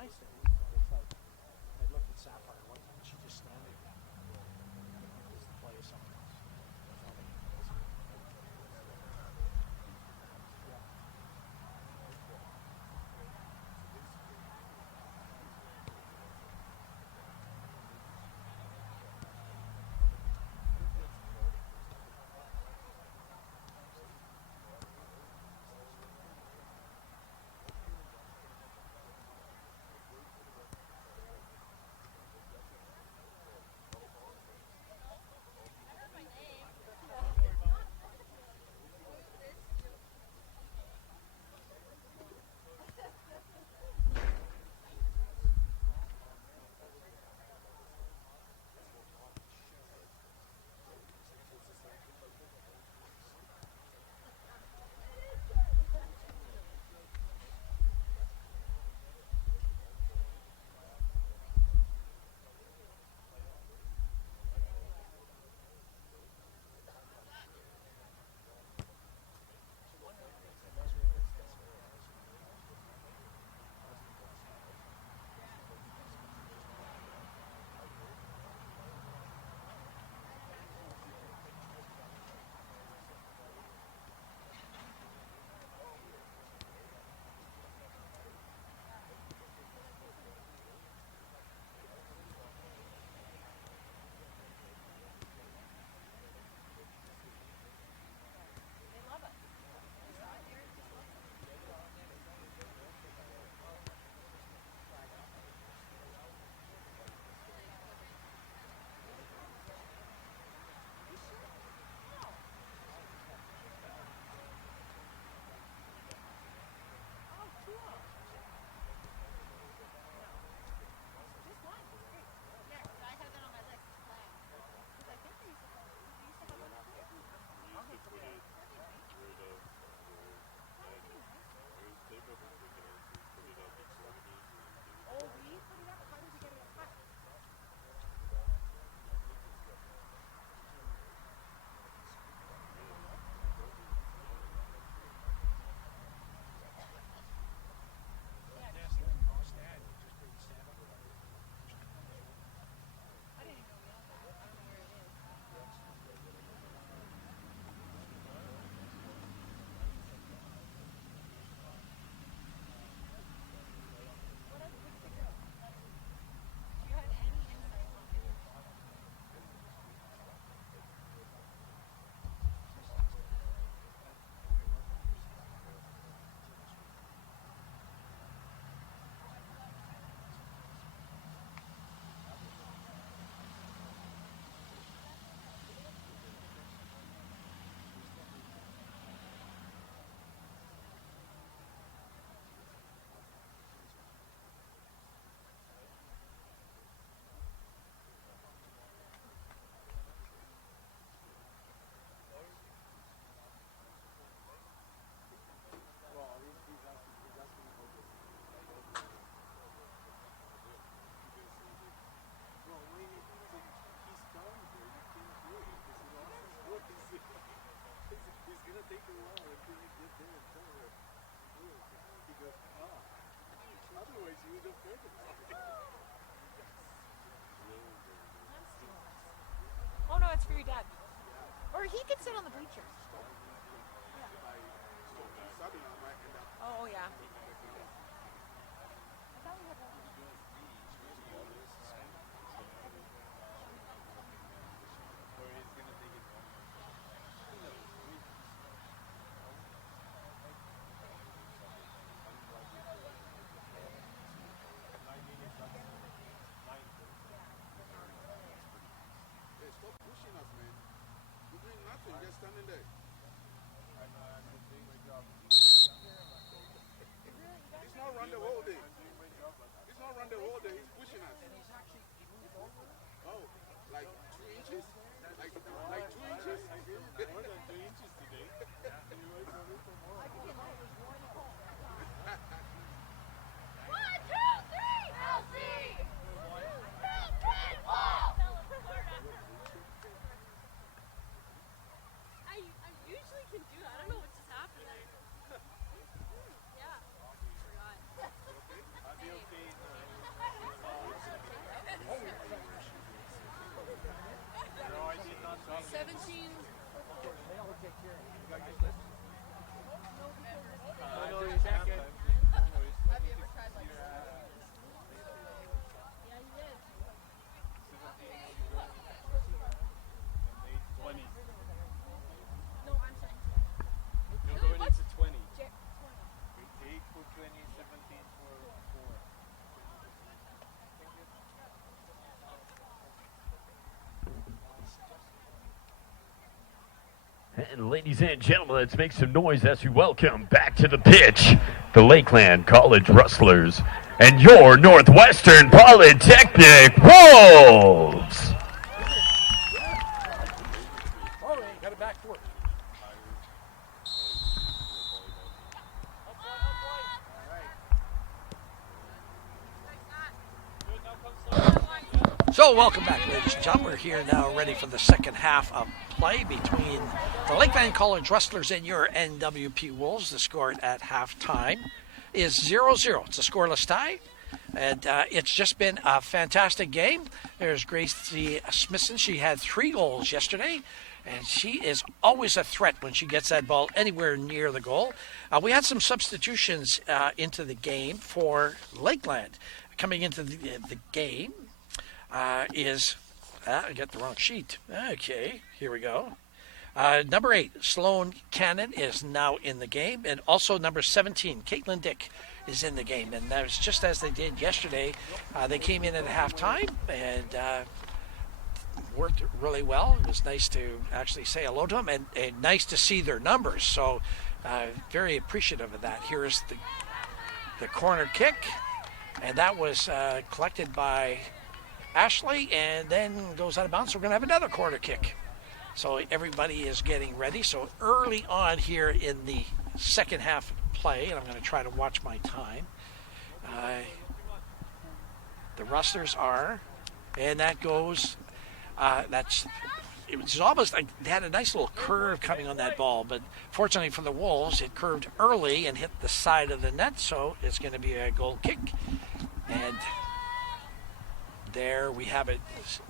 nice thing. It's like, I looked at Sapphire one time, she just standing there. Just play something else. Oh no, it's for your dad. Or he could sit on the bleachers. Oh yeah. I thought we had one. Just standing there. He's not run the whole day. He's not run the whole day. He's pushing us. Oh, like 2 inches? Like 2 inches? More than 2 inches today. Yeah. Forgot. And ladies and gentlemen, let's make some noise as we welcome back to the pitch the Lakeland College Rustlers and your Northwestern Polytechnic Wolves. Oh, they got it back for it. So welcome back, ladies and gentlemen. We're here now ready for the second half of play between the Lakeland College Rustlers and your NWP Wolves. The score at halftime is 0-0. It's a scoreless tie. And it's just been a fantastic game. There's Gracie Smithson. She had 3 goals yesterday. And she is always a threat when she gets that ball anywhere near the goal. We had some substitutions into the game for Lakeland. Coming into the game I got the wrong sheet. Okay, here we go. Number 8, Sloan Cannon is now in the game. And also number 17, Caitlin Dick is in the game. And that was just as they did yesterday. They came in at halftime and worked really well. It was nice to actually say hello to them and nice to see their numbers. So very appreciative of that. Here is the corner kick. And that was collected by Ashley and then goes out of bounds. So we're going to have another corner kick. So everybody is getting ready. So early on here in the second half of play, and I'm going to try to watch my time. The Rustlers are, and that goes, it was almost like they had a nice little curve coming on that ball, but fortunately for the Wolves, it curved early and hit the side of the net, so it's going to be a goal kick. And there we have it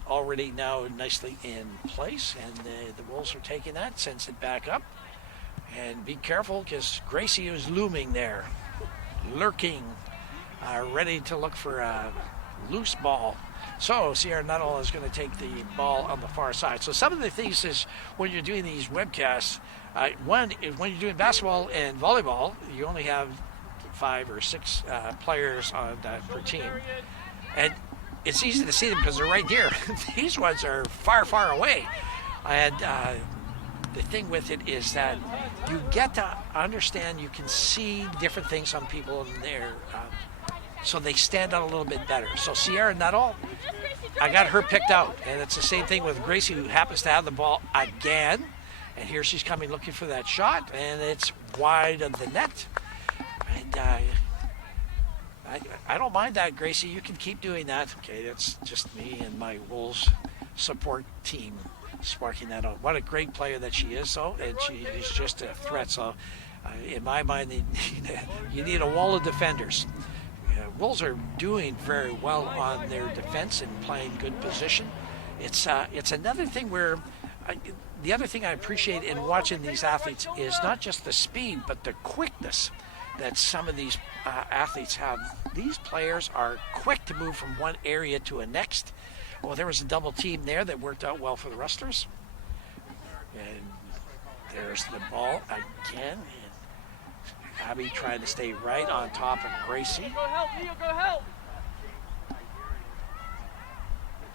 already now nicely in place, and the Wolves are taking that, sends it back up. And be careful because Gracie is looming there, lurking, ready to look for a loose ball. So Sierra Nuttall is going to take the ball on the far side. So some of the things is when you're doing these webcasts, one, when you're doing basketball and volleyball, you only have 5 or 6 players on per team. And it's easy to see them because they're right there. These ones are far, far away. And the thing with it is that you get to understand, you can see different things on people in there, so they stand out a little bit better. So Sierra Nuttall, I got her picked out. And it's the same thing with Gracie, who happens to have the ball again. And here she's coming looking for that shot, and it's wide of the net. And I don't mind that, Gracie. You can keep doing that. Okay, that's just me and my Wolves support team sparking that out. What a great player that she is, though, and she is just a threat. So, in my mind, you need a wall of defenders. Wolves are doing very well on their defense and playing good position. It's another thing where the other thing I appreciate in watching these athletes is not just the speed, but the quickness that some of these athletes have. These players are quick to move from one area to a next. Well, there was a double team there that worked out well for the Rustlers. And there's the ball again. And Abby trying to stay right on top of Gracie. Go help, Leo, go help!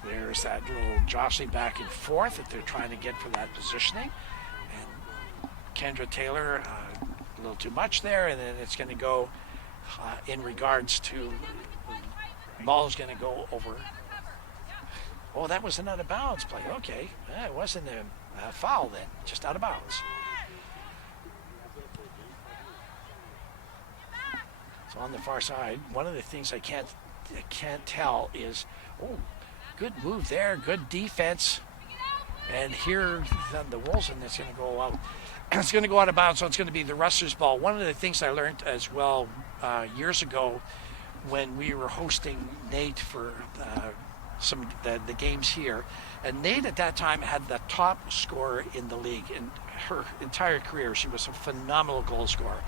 There's that little jostling back and forth that they're trying to get for that positioning. And Kendra Taylor, a little too much there, and then it's going to go in regards to ball's going to go over. Oh, that was an out of bounds play. Okay, it wasn't a foul then, just out of bounds. So on the far side, one of the things I can't tell is, oh, good move there, good defense, and here the Wolves, and it's going to go out. It's going to go out of bounds, so it's going to be the Rustlers' ball. One of the things I learned as well years ago when we were hosting Nate for some the games here, and Nate at that time had the top scorer in the league in her entire career. She was a phenomenal goal scorer.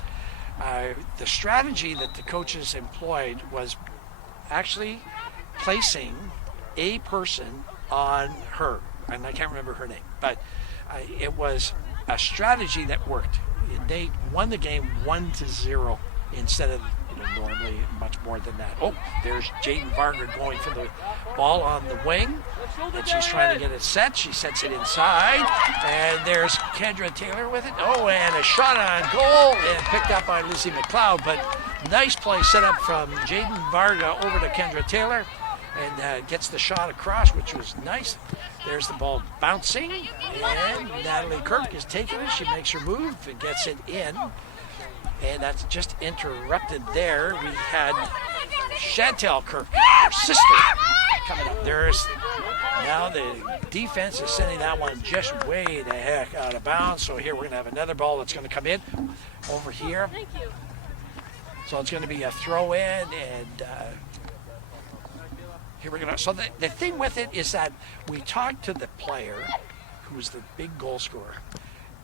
The strategy that the coaches employed was actually placing a person on her, and I can't remember her name, but it was a strategy that worked. They won the game 1-0 instead of normally much more than that. Oh, there's Jaden Varga going for the ball on the wing, and she's trying to get it set. She sets it inside, and there's Kendra Taylor with it. Oh, and a shot on goal, and picked up by Lizzie McLeod, but nice play set up from Jaden Varga over to Kendra Taylor, and gets the shot across, which was nice. There's the ball bouncing, and Natalie Kirk is taking it. She makes her move and gets it in. And that's just interrupted there. We had Chantel Kirk, her sister, coming up. Now the defense is sending that one just way the heck out of bounds. So here we're going to have another ball that's going to come in over here. Thank you. So it's going to be a throw in, and here we're going to. So the thing with it is that we talked to the player, who's the big goal scorer,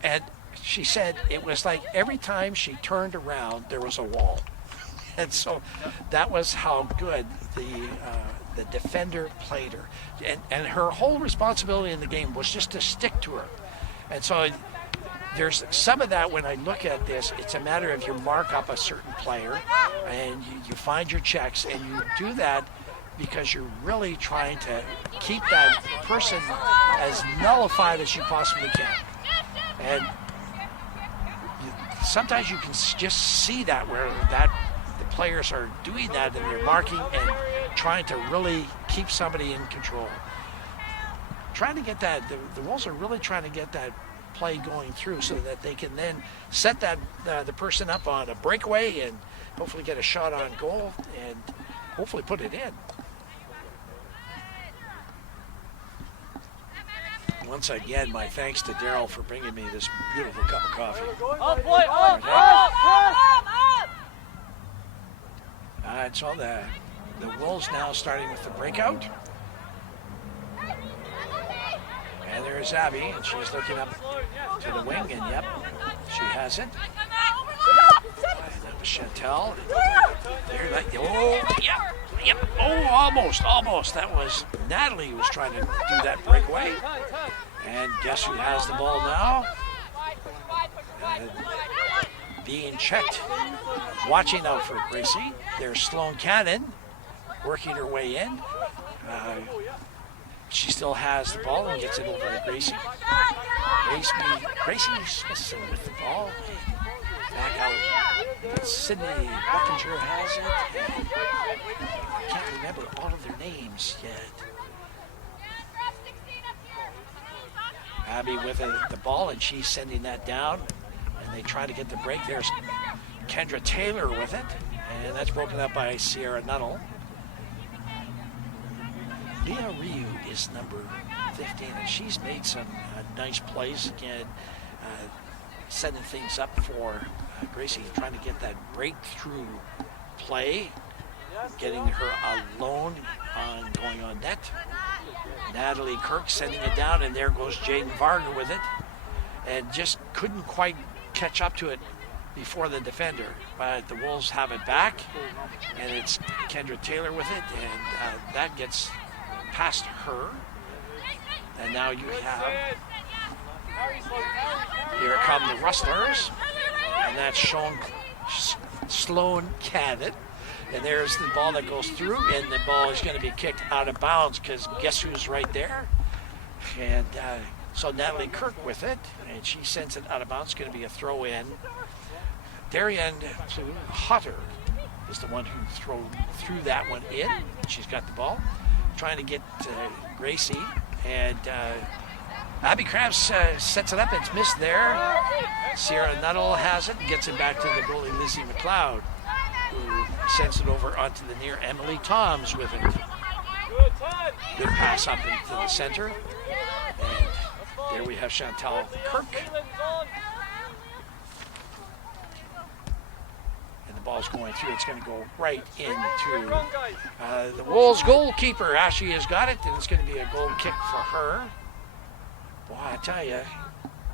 and she said it was like every time she turned around, there was a wall. And so that was how good the defender played her. And her whole responsibility in the game was just to stick to her. And so there's some of that when I look at this, it's a matter of you mark up a certain player and you find your checks, and you do that because you're really trying to keep that person as nullified as you possibly can. And sometimes you can just see that where the players are doing that, and they're marking and trying to really keep somebody in control. Trying to get that, the Wolves are really trying to get that play going through so that they can then set that the person up on a breakaway and hopefully get a shot on goal and hopefully put it in. Once again, my thanks to Daryl for bringing me this beautiful cup of coffee. Up, boy, up, up. All right, so the Wolves now starting with the breakout. And there's Abby, and she's looking up to the wing, and yep, she has it. And that was Chantel. Yep. Oh, almost. That was Natalie who was trying to do that breakaway. And guess who has the ball now? And being checked, watching out for Gracie. There's Sloan Cannon working her way in. She still has the ball and gets it over to Gracie. Gracie Smithson with the ball. Back out. Sydney Buckinger has it. I can't remember all of their names yet. Abby with the ball, and she's sending that down. And they try to get the break. There's Kendra Taylor with it. And that's broken up by Sierra Nuttall. Leah Reed is number 15, and she's made some nice plays again, setting things up for Gracie, trying to get that breakthrough play, getting her alone on going on net. Natalie Kirk sending it down, and there goes Jaden Varga with it, and just couldn't quite catch up to it before the defender, but the Wolves have it back, and it's Kendra Taylor with it, and that gets past her, and now you have, here come the Rustlers, and that's Sloan Cannon, and there's the ball that goes through, and the ball is going to be kicked out of bounds because guess who's right there? And so Natalie Kirk with it, and she sends it out of bounds. It's going to be a throw in. Darian Hutter is the one who threw that one in. She's got the ball, trying to get Gracie, and Abby Krabs sets it up. It's missed there. Sierra Nuttall has it and gets it back to the goalie Lizzie McLeod, who sends it over onto the near Emily Toms with it. Good pass up into the center, and there we have Chantal Kirk. Ball's going through. It's going to go right into the Wolves goalkeeper. Ashley has got it, and it's going to be a goal kick for her. Boy, I tell you,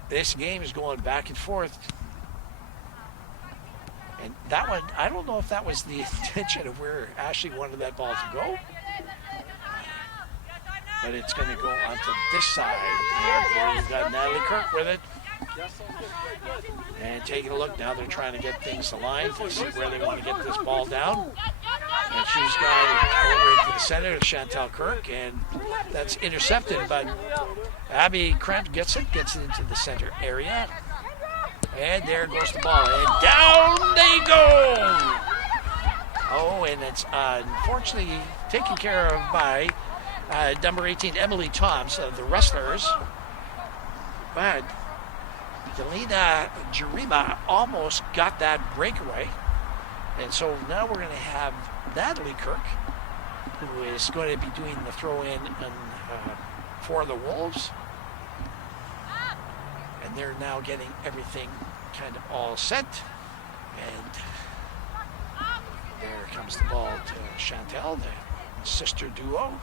this game is going back and forth. And that one, I don't know if that was the intention of where Ashley wanted that ball to go. But it's going to go onto this side. And there you've got Natalie Kirk with it. And taking a look, now they're trying to get things aligned to see where they want to get this ball down. And she's got it over into the center to Chantel Kirk, and that's intercepted, but Abby Krent gets it into the center area. And there goes the ball, and down they go! Oh, and it's unfortunately taken care of by number 18, Emily Toms of the Rustlers. But Delina Jarima almost got that breakaway. And so now we're going to have Natalie Kirk, who is going to be doing the throw-in for the Wolves. And they're now getting everything kind of all set. And there comes the ball to Chantel, the sister duo.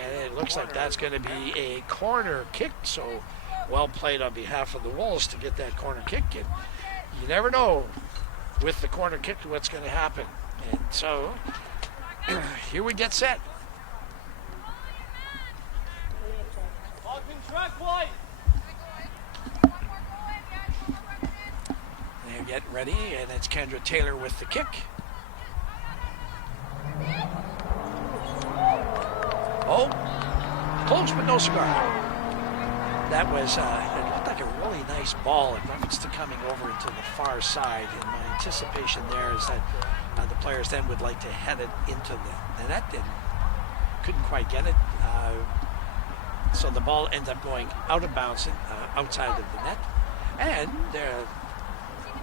And it looks like that's going to be a corner kick. So well played on behalf of the Wolves to get that corner kick. And you never know with the corner kick what's going to happen. And so here we get set. They're getting ready, and it's Kendra Taylor with the kick. Oh, close but no cigar. That was, it looked like a really nice ball in reference to coming over into the far side. And my anticipation there is that the players then would like to head it into the net and couldn't quite get it. So the ball ended up going out of bounds outside of the net. And there,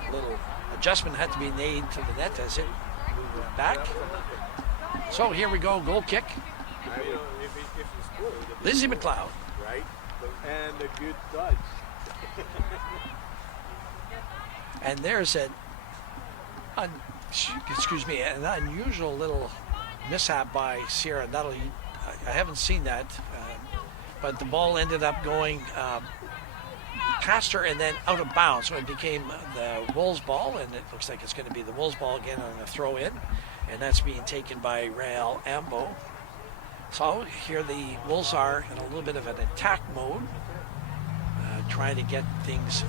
a little adjustment had to be made to the net as it moved back. So here we go, goal kick. Lindsay McLeod. Right? And a good touch. And there's an unusual little mishap by Sierra Nuttall. I haven't seen that, but the ball ended up going past her and then out of bounds. So it became the Wolves ball, and it looks like it's going to be the Wolves ball again on a throw in, and that's being taken by Rael Ambo. So here the Wolves are in a little bit of an attack mode, trying to get things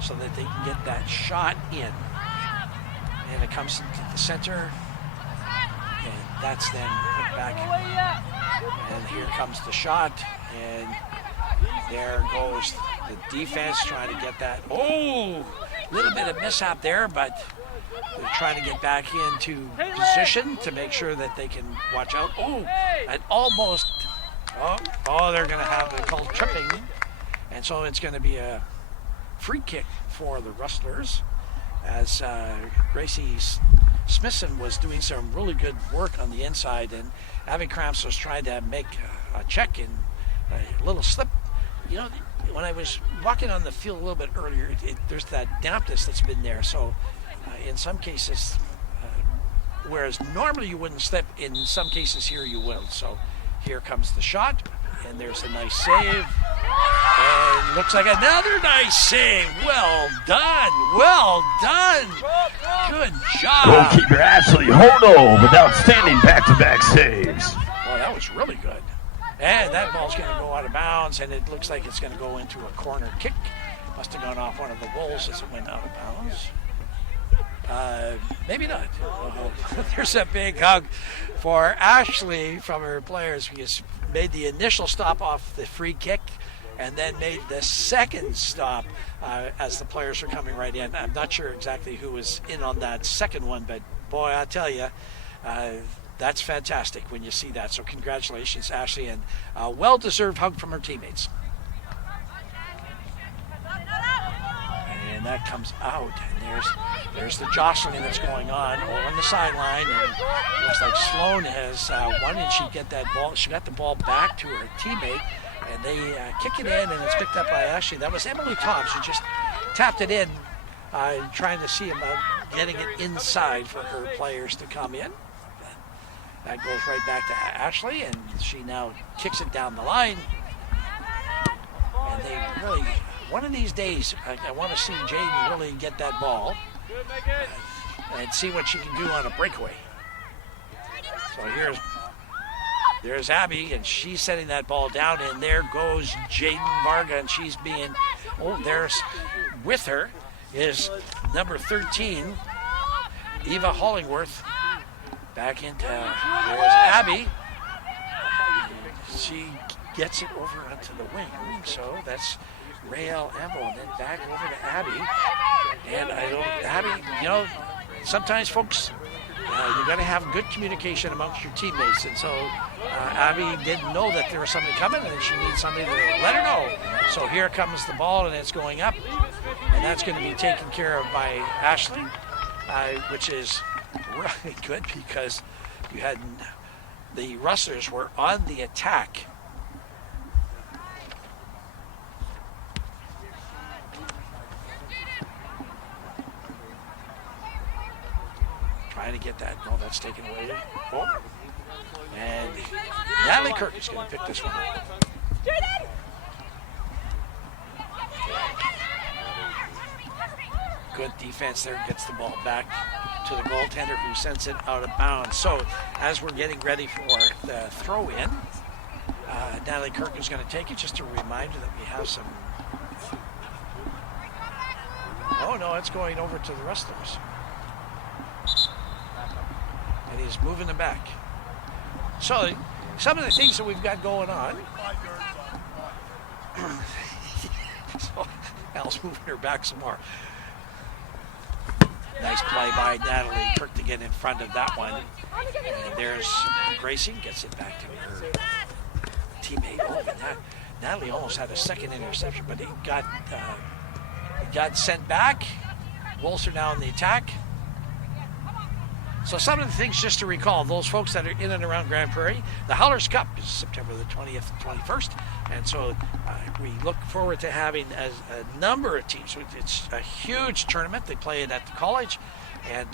so that they can get that shot in. And it comes into the center, and that's then put back. And here comes the shot, and there goes the defense trying to get that. Oh, a little bit of mishap there, but they're trying to get back into position to make sure that they can watch out. Oh, and almost, they're going to have it called tripping. And so it's going to be a free kick for the Rustlers as Gracie Smithson was doing some really good work on the inside, and Abby Cramps was trying to make a check and a little slip. You know, when I was walking on the field a little bit earlier, there's that dampness that's been there. So in some cases, whereas normally you wouldn't slip, in some cases here you will. So here comes the shot, and there's a nice save. And looks like another nice save. Well done. Well done. Good job. Goalkeeper Ashley Hono with outstanding back-to-back saves. Well, that was really good. And that ball's going to go out of bounds, and it looks like it's going to go into a corner kick. Must have gone off one of the Wolves as it went out of bounds. Maybe not. There's a big hug for Ashley from her players, because made the initial stop off the free kick and then made the second stop as the players are coming right in. I'm not sure exactly who was in on that second one, but boy, I tell you, that's fantastic when you see that. So congratulations, Ashley, and a well-deserved hug from her teammates. And that comes out, and there's the jostling that's going on over on the sideline. And it looks like Sloan has wanted she get that ball. She got the ball back to her teammate, and they kick it in, and it's picked up by Ashley. That was Emily Tobbs who just tapped it in, trying to see about getting it inside for her players to come in. That goes right back to Ashley, and she now kicks it down the line. And they really, one of these days, I want to see Jaden really get that ball and see what she can do on a breakaway. So here's There's Abby, and she's setting that ball down, and there goes Jaden Varga, and she's being, there's, with her is number 13, Eva Hollingworth. Back into, there's Abby. She gets it over onto the wing, so that's Rael Amble, and then back over to Abby. And Abby, sometimes folks, you got to have good communication amongst your teammates, and so Abby didn't know that there was somebody coming, and she needs somebody to let her know. So here comes the ball, and it's going up, and that's going to be taken care of by Ashley, which is really good because you had the Rustlers were on the attack. Trying to get that. No, that's taken away. Oh. And Natalie Kirk is going to pick this one up. Good defense there. Gets the ball back to the goaltender who sends it out of bounds. So as we're getting ready for the throw-in, Natalie Kirk is going to take it. Just a reminder that we have some... Oh, no, it's going over to the Rustlers. And he's moving them back. So some of the things that we've got going on. So Al's moving her back some more. Nice play by Natalie Kirk to get in front of that one. And there's Gracie, gets it back to her teammate. Oh, but Natalie almost had a second interception, but he got sent back. Wolves are now in the attack. So some of the things just to recall, those folks that are in and around Grande Prairie, the Howlers Cup is September the 20th and 21st. And so we look forward to having a number of teams. It's a huge tournament. They play it at the college, and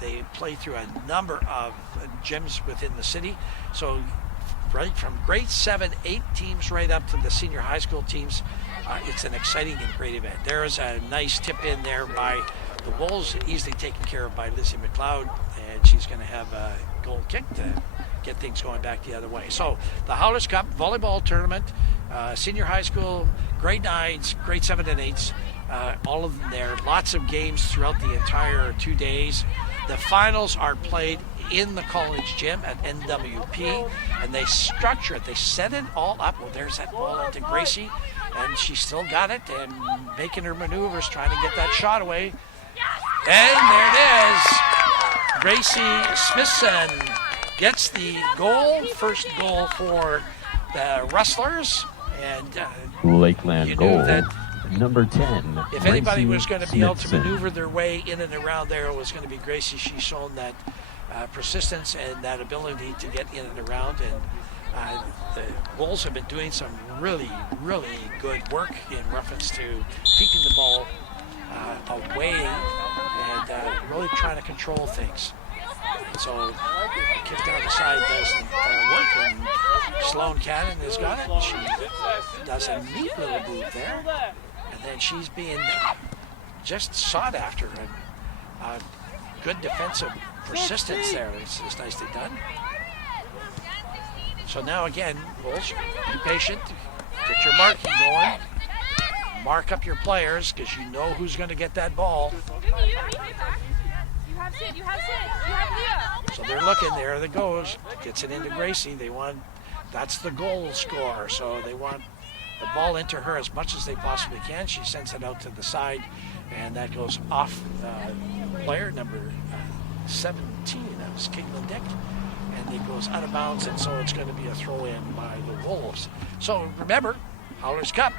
they play through a number of gyms within the city. So right from grade 7, 8 teams right up to the senior high school teams, it's an exciting and great event. There is a nice tip in there by the Wolves, easily taken care of by Lizzie McLeod, and she's going to have a goal kick to get things going back the other way. So the Howlers Cup volleyball tournament, senior high school, grade 9s, grade 7 and 8s, all of them there. Lots of games throughout the entire 2 days. The finals are played in the college gym at NWP, and they structure it. They set it all up. Well, there's that ball into Gracie, and she still got it and making her maneuvers, trying to get that shot away. And there it is. Gracie Smithson gets the goal, first goal for the Rustlers. And Lakeland goal, number 10. If anybody was going to be able to Smithson. maneuver their way in and around there, it was going to be Gracie. She's shown that persistence and that ability to get in and around. And the Wolves have been doing some really, really good work in reference to keeping the ball away and really trying to control things. So kick down the side doesn't work, and Sloan Cannon has got it. She does a neat little move there, and then she's being just sought after, and good defensive persistence there. It's nicely done. So now again, Wolves, be patient, get your marking going. Mark up your players because you know who's going to get that ball. So they're looking, there it goes. Gets it into Gracie. That's the goal scorer. So they want the ball into her as much as they possibly can. She sends it out to the side, and that goes off player number 17. That was Caitlin Dick. And it goes out of bounds, and so it's going to be a throw-in by the Wolves. So remember, Howlers Cup.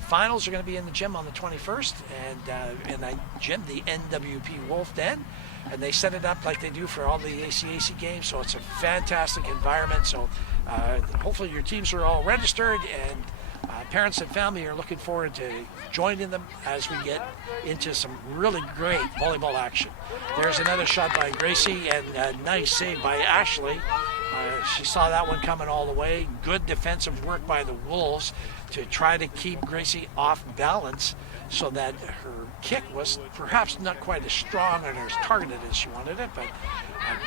Finals are going to be in the gym on the 21st, and in that gym, the NWP Wolf Den, and they set it up like they do for all the ACAC games, so it's a fantastic environment. So hopefully your teams are all registered, and parents and family are looking forward to joining them as we get into some really great volleyball action. There's another shot by Gracie, and a nice save by Ashley. She saw that one coming all the way. Good defensive work by the Wolves. to try to keep Gracie off balance so that her kick was perhaps not quite as strong and as targeted as she wanted it, but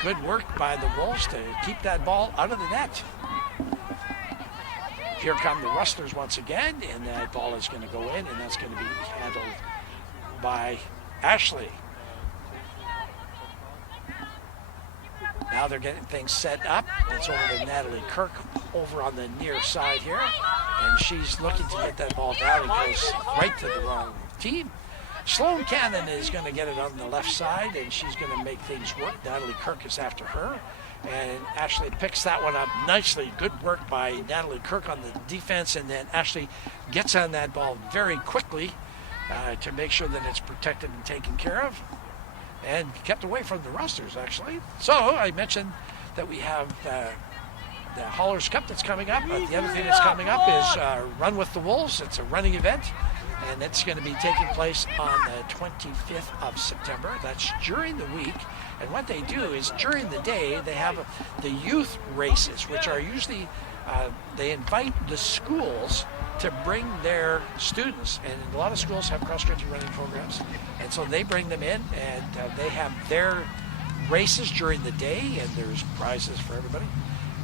good work by the Wolves to keep that ball out of the net. Here come the Rustlers once again, and that ball is going to go in, and that's going to be handled by Ashley. Now they're getting things set up. It's over to Natalie Kirk over on the near side here, and she's looking to get that ball down. It goes right to the wrong team. Sloan Cannon is going to get it on the left side, and she's going to make things work. Natalie Kirk is after her, and Ashley picks that one up nicely. Good work by Natalie Kirk on the defense, and then Ashley gets on that ball very quickly to make sure that it's protected and taken care of, and kept away from the Rustlers, actually. So I mentioned that we have the Haulers Cup that's coming up. The other thing that's coming up is Run with the Wolves. It's a running event, and it's going to be taking place on the 25th of September. That's during the week. And what they do is during the day, they have the youth races, which are usually, they invite the schools to bring their students. And a lot of schools have cross-country running programs. And so they bring them in, and they have their races during the day, and there's prizes for everybody.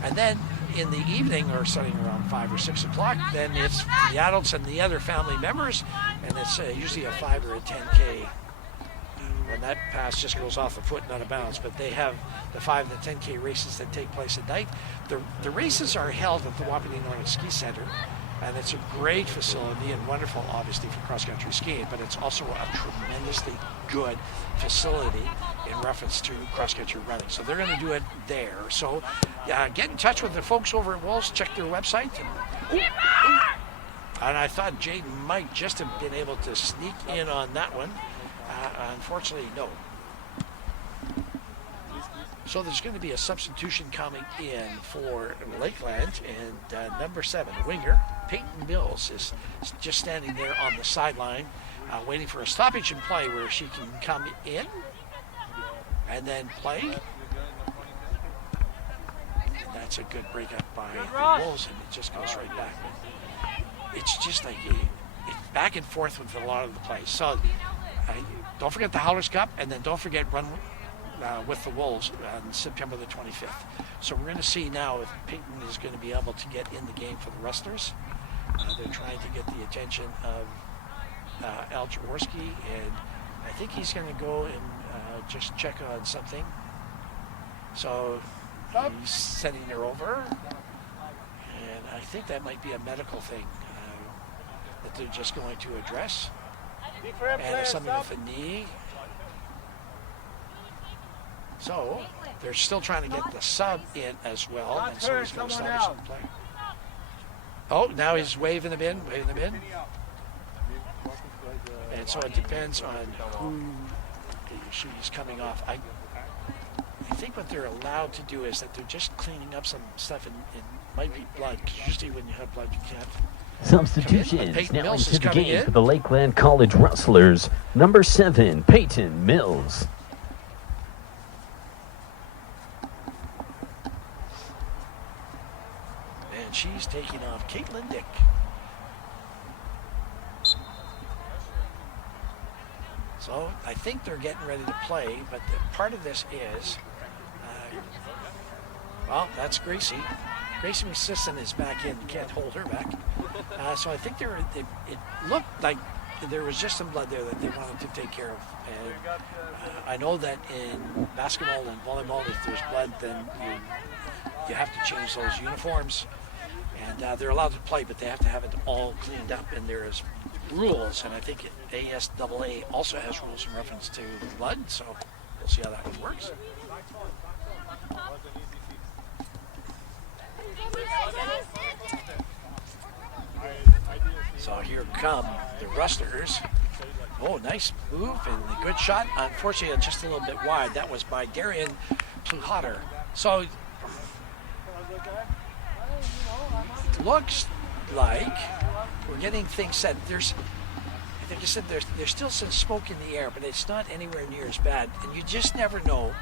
And then in the evening, or starting around 5 or 6 o'clock, then it's the adults and the other family members, and it's usually a 5 or a 10K. And that pass just goes off the foot and out of bounds, but they have the 5 and the 10K races that take place at night. The races are held at the Wapiti Nordic Ski Center, and it's a great facility and wonderful, obviously, for cross-country skiing, but it's also a tremendously good facility in reference to cross-country running. So they're going to do it there. So get in touch with the folks over at Wolves, check their website. And I thought Jaden might just have been able to sneak in on that one. Unfortunately, no. So there's going to be a substitution coming in for Lakeland, and number 7, winger, Peyton Mills, is just standing there on the sideline, waiting for a stoppage in play where she can come in and then play. And that's a good breakup by the Wolves, and it just goes right back. It's just like it's back and forth with a lot of the plays. So don't forget the Howlers Cup, and then don't forget Run with the Wolves on September the 25th. So we're going to see now if Peyton is going to be able to get in the game for the Rustlers. They're trying to get the attention of Al Jaworski, and I think he's going to go and just check on something. So he's sending her over, and I think that might be a medical thing that they're just going to address. And something with the knee. So they're still trying to get the sub in as well, and so he's going to stop some play. Oh, now he's waving them in. And so it depends on who she's coming off. I think what they're allowed to do is that they're just cleaning up some stuff, and it might be blood, because usually when you have blood, you can't. Substitutions now into the game for the Lakeland College Rustlers. Number 7, Peyton Mills. And she's taking off Caitlin Dick. So I think they're getting ready to play, but part of this is, well, that's Gracie. Gracie McSisson is back in. You can't hold her back. So I think it looked like there was just some blood there that they wanted to take care of. And I know that in basketball and volleyball, if there's blood, then you have to change those uniforms. And they're allowed to play, but they have to have it all cleaned up. And there's rules, and I think ASAA also has rules in reference to blood. So we'll see how that one works. So here come the Rustlers. Oh, nice move and a good shot. Unfortunately, just a little bit wide. That was by Darian Pluhatter. So it looks like we're getting things set. Like I said, there's still some smoke in the air, but it's not anywhere near as bad. And you just never know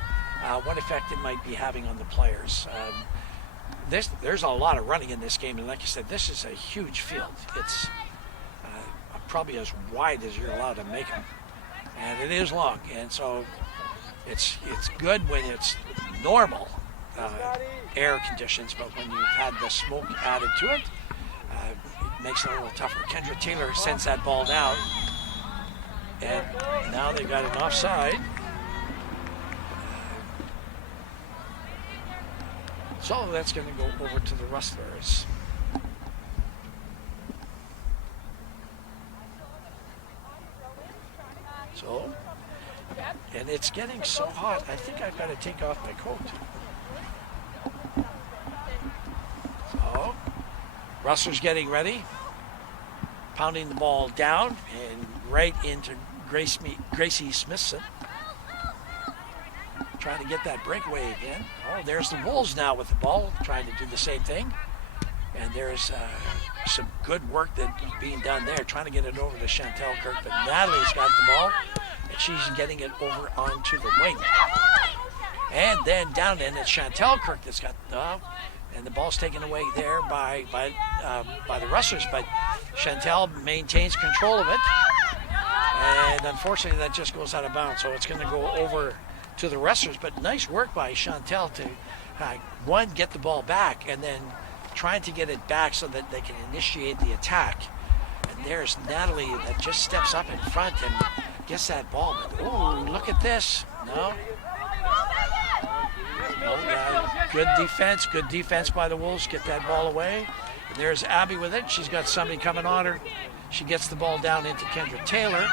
what effect it might be having on the players. there's a lot of running in this game, and like you said, this is a huge field. It's probably as wide as you're allowed to make them, and it is long, and so it's good when it's normal air conditions, but when you've had the smoke added to it, it makes it a little tougher. Kendra Taylor sends that ball down, and now they got an offside. So that's going to go over to the Rustlers. So, and it's getting so hot, I think I've got to take off my coat. So, Rustlers getting ready, pounding the ball down and right into Gracie Smithson. Trying to get that breakaway again. Oh, there's the Wolves now with the ball, trying to do the same thing. And there's some good work that's being done there, trying to get it over to Chantel Kirk. But Natalie's got the ball, and she's getting it over onto the wing. And then down in, it's Chantel Kirk that's got the, and the ball's taken away there by the Rustlers. But Chantel maintains control of it. And unfortunately, that just goes out of bounds. So it's going to go over to the Rustlers, but nice work by Chantel to one, get the ball back, and then trying to get it back so that they can initiate the attack. And there's Natalie that just steps up in front and gets that ball. But oh, look at this! No. Oh, good defense by the Wolves. Get that ball away. And there's Abby with it. She's got somebody coming on her. She gets the ball down into Kendra Taylor.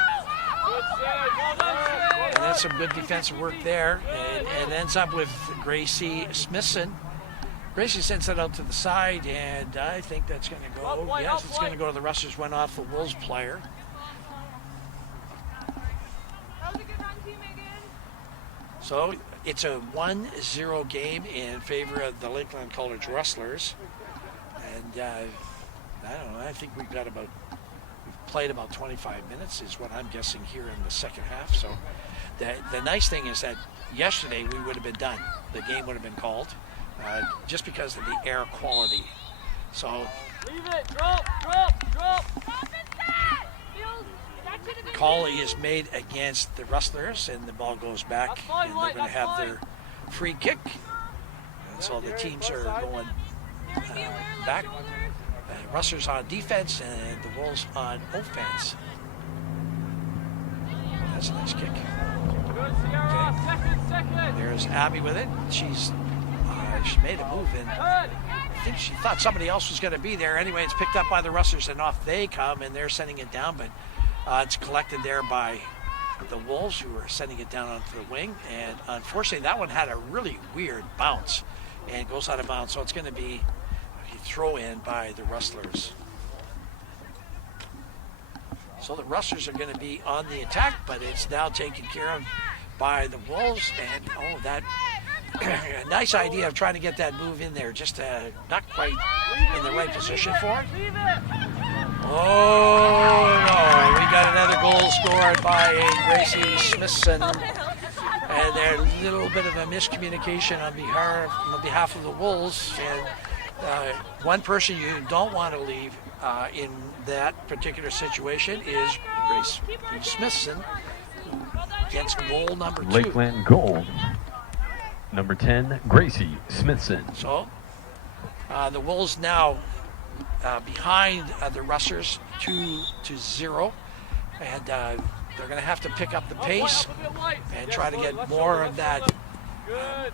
And that's some good defensive work there. And ends up with Gracie Smithson. Gracie sends it out to the side, and I think that's going to go. Yes, it's going to go to the Rustlers. Went off the Wolves player. So it's a 1-0 game in favor of the Lakeland College Rustlers. And I don't know, I think we've played about 25 minutes is what I'm guessing here in the second half. So the nice thing is that yesterday we would have been done. The game would have been called just because of the air quality. So Leave it, drop. call is made against the Rustlers, and the ball goes back, and they're going to have their free kick. And so the teams are going back. Rustlers on defense and the Wolves on offense. That's a nice kick. Okay. There's Abby with it. She made a move, and I think she thought somebody else was going to be there. Anyway, it's picked up by the Rustlers, and off they come, and they're sending it down, but it's collected there by the Wolves, who are sending it down onto the wing. And unfortunately, that one had a really weird bounce and goes out of bounds. So it's going to be a throw in by the Rustlers. So the Rustlers are going to be on the attack, but it's now taken care of by the Wolves. And that a nice idea of trying to get that move in there, just not quite in the right position for it. Oh no, we got another goal scored by Gracie Smithson. And there's a little bit of a miscommunication on behalf of the Wolves. And one person you don't want to leave in that particular situation is Grace Smithson, who gets goal number 2. Lakeland goal. Number 10, Gracie Smithson. So the Wolves now behind the Rustlers 2-0, and they're going to have to pick up the pace and try to get more of that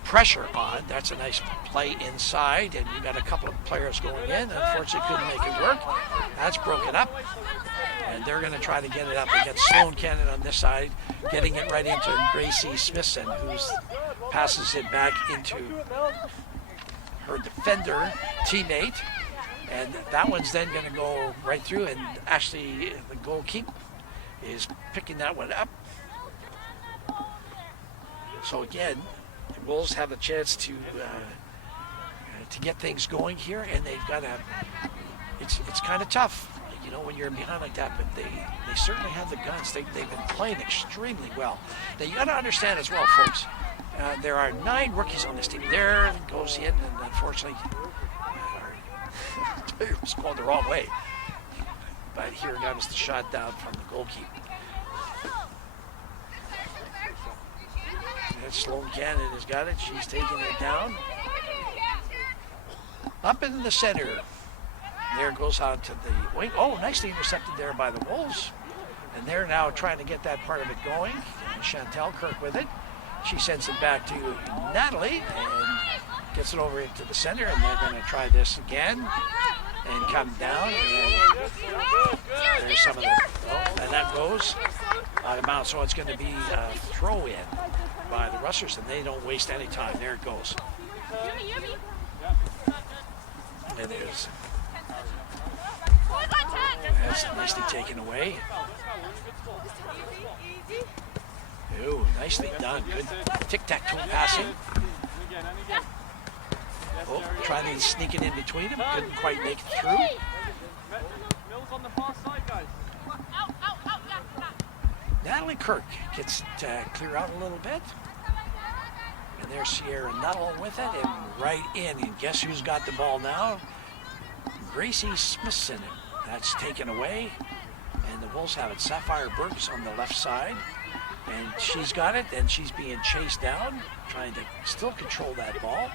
pressure on. That's a nice play inside, and you got a couple of players going in. Unfortunately, couldn't make it work. That's broken up, and they're going to try to get it up. They get Sloan Cannon on this side, getting it right into Gracie Smithson, who passes it back into her defender teammate. And that one's then going to go right through, and Ashley, the goalkeeper, is picking that one up. So again, the Wolves have a chance to get things going here, and they've got to. It's kind of tough, when you're behind like that. But they certainly have the guns. They've been playing extremely well. Now you got to understand as well, folks. There are 9 rookies on this team. There goes in, and unfortunately, It was going the wrong way. But here comes the shot down from the goalkeeper. And Sloan Cannon has got it. She's taking it down. Up in the center. There goes on to the wing. Oh, nicely intercepted there by the Wolves. And they're now trying to get that part of it going. And Chantel Kirk with it. She sends it back to Natalie and gets it over into the center. And they're going to try this again and come down. And there's some of the, and that goes out of bounds. So it's going to be a throw in by the Rustlers, and they don't waste any time. There it goes. And there's, that's nicely taken away. Ooh, nicely done. Good tic-tac-toe passing. Oh, trying to sneak it in between them. Couldn't quite make it through. Natalie Kirk gets to clear out a little bit. And there's Sierra Nuttall with it and right in. And guess who's got the ball now? Gracie Smithson. That's taken away. And the Wolves have it. Sapphire Burks on the left side. And she's got it, and she's being chased down, trying to still control that ball.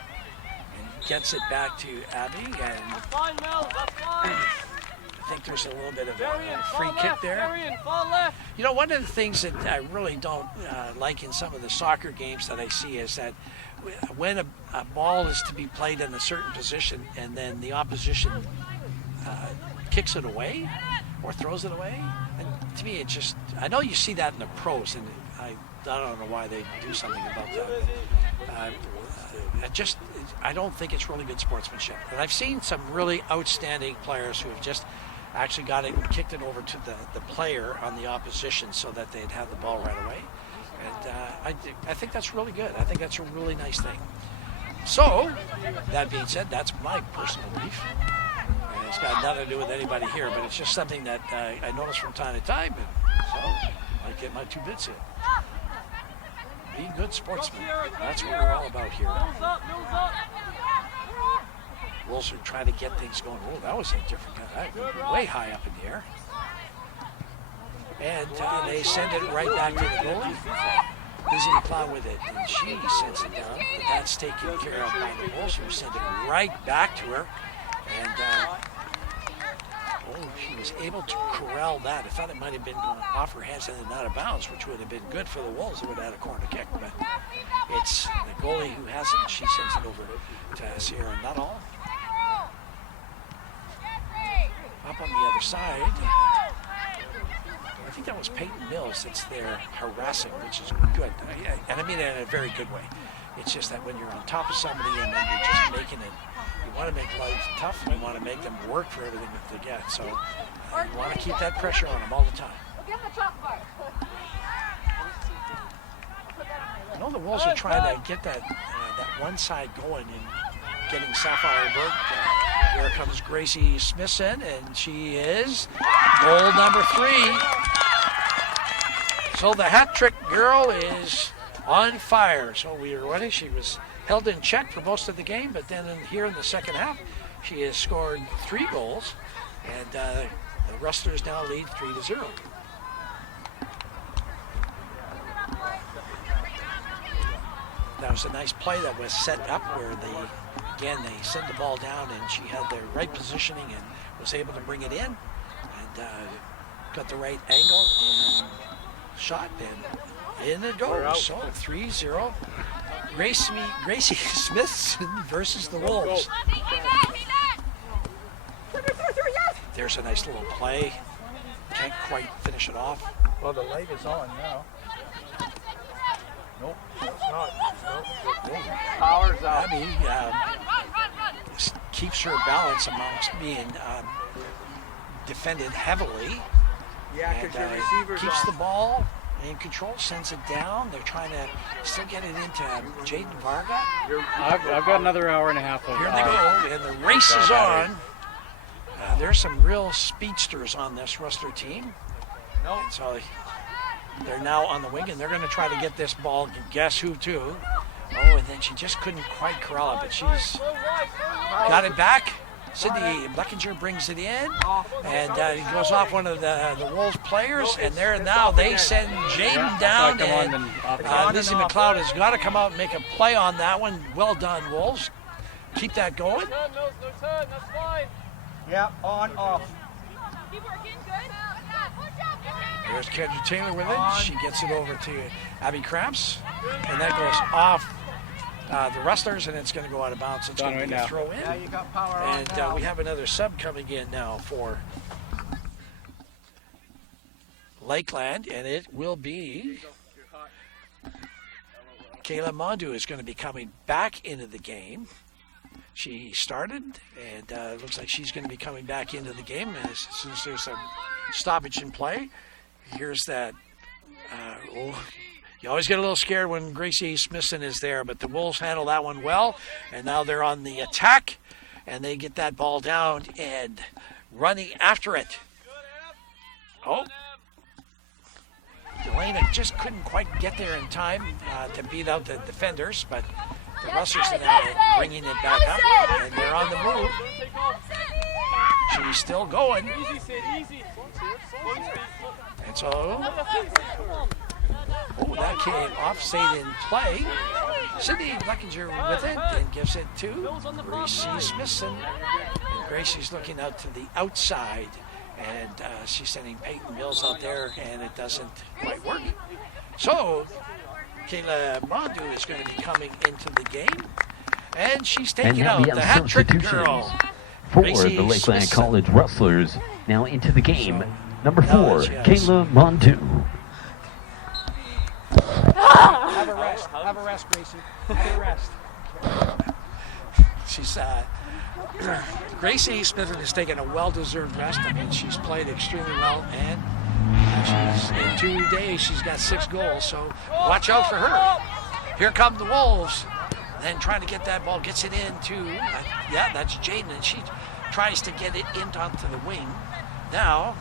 And gets it back to Abby. And Fine, Mel, that's fine. I think there's a little bit of a free kick there. You know, one of the things that I really don't like in some of the soccer games that I see is that when a ball is to be played in a certain position and then the opposition kicks it away or throws it away, and to me it just, I know you see that in the pros, and I don't know why they do something about that. But, I don't think it's really good sportsmanship. And I've seen some really outstanding players who have just actually got it and kicked it over to the player on the opposition so that they'd have the ball right away. And I think that's really good. I think that's a really nice thing. So, that being said, that's my personal belief. And it's got nothing to do with anybody here, but it's just something that I notice from time to time. And so, I get my 2 bits in. Be good sportsmen. That's what we're all about here. Wolves are trying to get things going. Oh, that was a different guy. Way high up in the air. And they send it right back to the goalie. Busy Plow with it, and she sends it down. But that's taken care of by the Wolves, who send it right back to her. And she was able to corral that. I thought it might have been going off her hands and then out of bounds, which would have been good for the Wolves. It would have had a corner kick, but it's the goalie who has it. She sends it over to Sierra Nuttall. Up on the other side, I think that was Peyton Mills that's there harassing, which is good. And I mean it in a very good way. It's just that when you're on top of somebody and then you're just making it, you want to make life tough, and you want to make them work for everything that they get. So you want to keep that pressure on them all the time. I know the Wolves are trying to get that one side going and getting Sapphire Burke. Here comes Gracie Smithson, and she is goal number 3. So the hat trick girl is on fire. So we were ready. She was held in check for most of the game, but then here in the second half, she has scored 3 goals, and the Rustlers now lead 3-0. That was a nice play that was set up where they sent the ball down, and she had the right positioning and was able to bring it in, and got the right angle and shot, and in it goes. So 3-0. Gracie Smithson versus the Wolves. There's a nice little play. Can't quite finish it off. Well, the light is on now. Nope, it's not. Nope. Power's out. Abby keeps her balance amongst being defended heavily. Yeah, because your And receiver's keeps off. the ball in control, sends it down. They're trying to still get it into Jaden Varga. I've got another hour and a half of Here they go, and the race is on. There's some real speedsters on this Rustler team. Nope. And so they're now on the wing, and they're going to try to get this ball. Guess who, too? Oh, and then she just couldn't quite corral it, but she's got it back. Sydney Bleckinger brings it in, and it goes off one of the Wolves players, and there now they send Jaden down, and Lizzie McLeod has got to come out and make a play on that one. Well done, Wolves. Keep that going. No turn, that's fine. Yeah, on, off. Keep working. Good. There's Kendra Taylor with it. She gets it over to Abby Cramps, and that goes off the Rustlers, and it's going to go out of bounds. It's going to be a throw in. Yeah, you got power And on now. we have another sub coming in now for Lakeland, and it will be Kayla Mondu is going to be coming back into the game. She started, and it looks like she's going to be coming back into the game as soon as there's a stoppage in play. Here's that. You always get a little scared when Gracie Smithson is there, but the Wolves handle that one well, and now they're on the attack, and they get that ball down and running after it. Oh. Elena just couldn't quite get there in time to beat out the defenders, but the Rustlers are now bringing it back up, and they're on the move. She's still going. Easy, Sid, easy. And so, that came offside in play. Sydney Bleckinger with it and gives it to Gracie Smithson. And Gracie's looking out to the outside, and she's sending Peyton Mills out there, and it doesn't quite work. So, Kayla Mondu is going to be coming into the game, and she's And taking now out we have the hat trick substitutions girl. for Gracie the Lakeland Smithson. College Rustlers. Now into the game. Number Now 4, that she has- Kayla Mondu. Have a rest. Have a rest, Gracie. Have a rest. She's Gracie Smithson has taken a well-deserved rest. I mean, she's played extremely well, and she's in 2 days she's got 6 goals. So watch out for her. Here come the Wolves, then trying to get that ball, gets it into that's Jaden, and she tries to get it into onto the wing. Now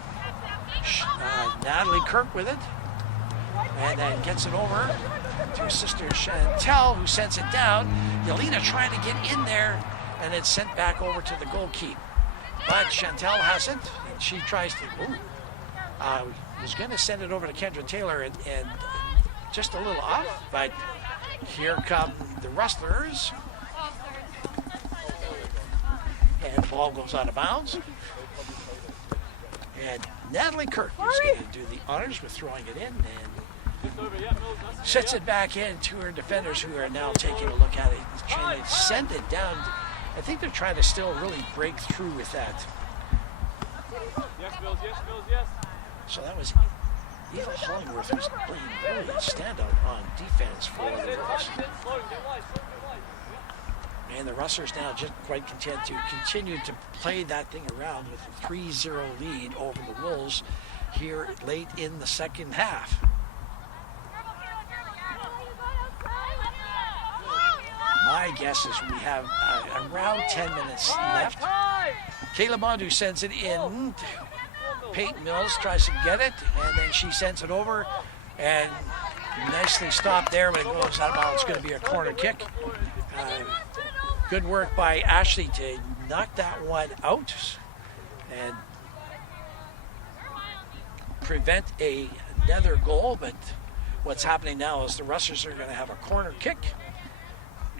Natalie Kirk with it, and then gets it over to her sister Chantel, who sends it down. Yelena trying to get in there, and it's sent back over to the goalkeeper. But Chantel hasn't, and she tries to, was going to send it over to Kendra Taylor, and just a little off, but here come the Rustlers. And the ball goes out of bounds. And Natalie Kirk is going to do the honors with throwing it in, and sets it back in to her defenders, who are now taking a look at it, trying to send it down. I think they're trying to still really break through with that. Yes, Bills, yes. So that was Eva Hollingworth, who's playing really standout on defense for the Wolves. And the Rustlers now just quite content to continue to play that thing around with a 3-0 lead over the Wolves here late in the second half. My guess is we have around 10 minutes left. Kayla Mondu sends it in. Peyton Mills tries to get it, and then she sends it over, and nicely stopped there, but it goes out of bounds. It's going to be a corner kick. Good work by Ashley to knock that one out and prevent another goal, but what's happening now is the Rustlers are going to have a corner kick,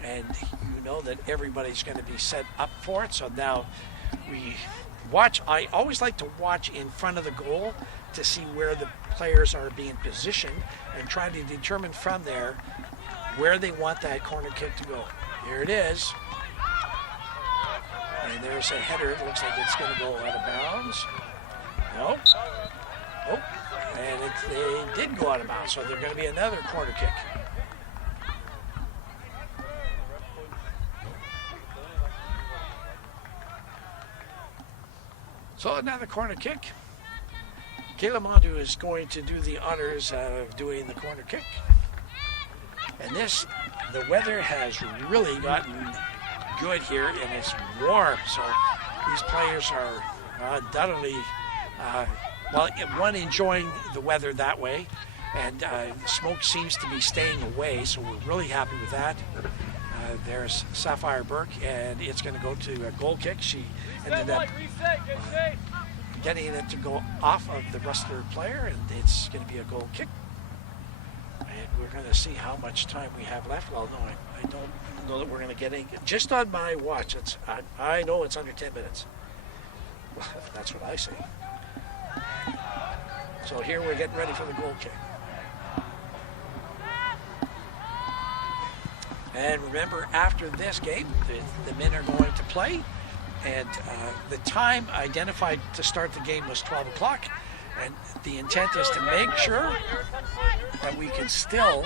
and you know that everybody's going to be set up for it. So now we watch. I always like to watch in front of the goal to see where the players are being positioned and try to determine from there where they want that corner kick to go. Here it is. And there's a header. It looks like it's going to go out of bounds. Nope. Oh, and they did go out of bounds, so there's going to be another corner kick. So another corner kick. Kayla Mondu is going to do the honors of doing the corner kick. And the weather has really gotten good here, and it's warm. So these players are undoubtedly, enjoying the weather that way. And the smoke seems to be staying away, so we're really happy with that. there's Sapphire Burke, and it's going to go to a goal kick. She ended up Reset, get safe. getting it to go off of the Rustler player, and it's going to be a goal kick. And we're going to see how much time we have left. Well, no, I don't know that we're going to get any. Just on my watch, I know it's under 10 minutes. That's what I say. So here we're getting ready for the goal kick. And remember, after this game, the men are going to play. And the time identified to start the game was 12 o'clock. And the intent is to make sure that we can still,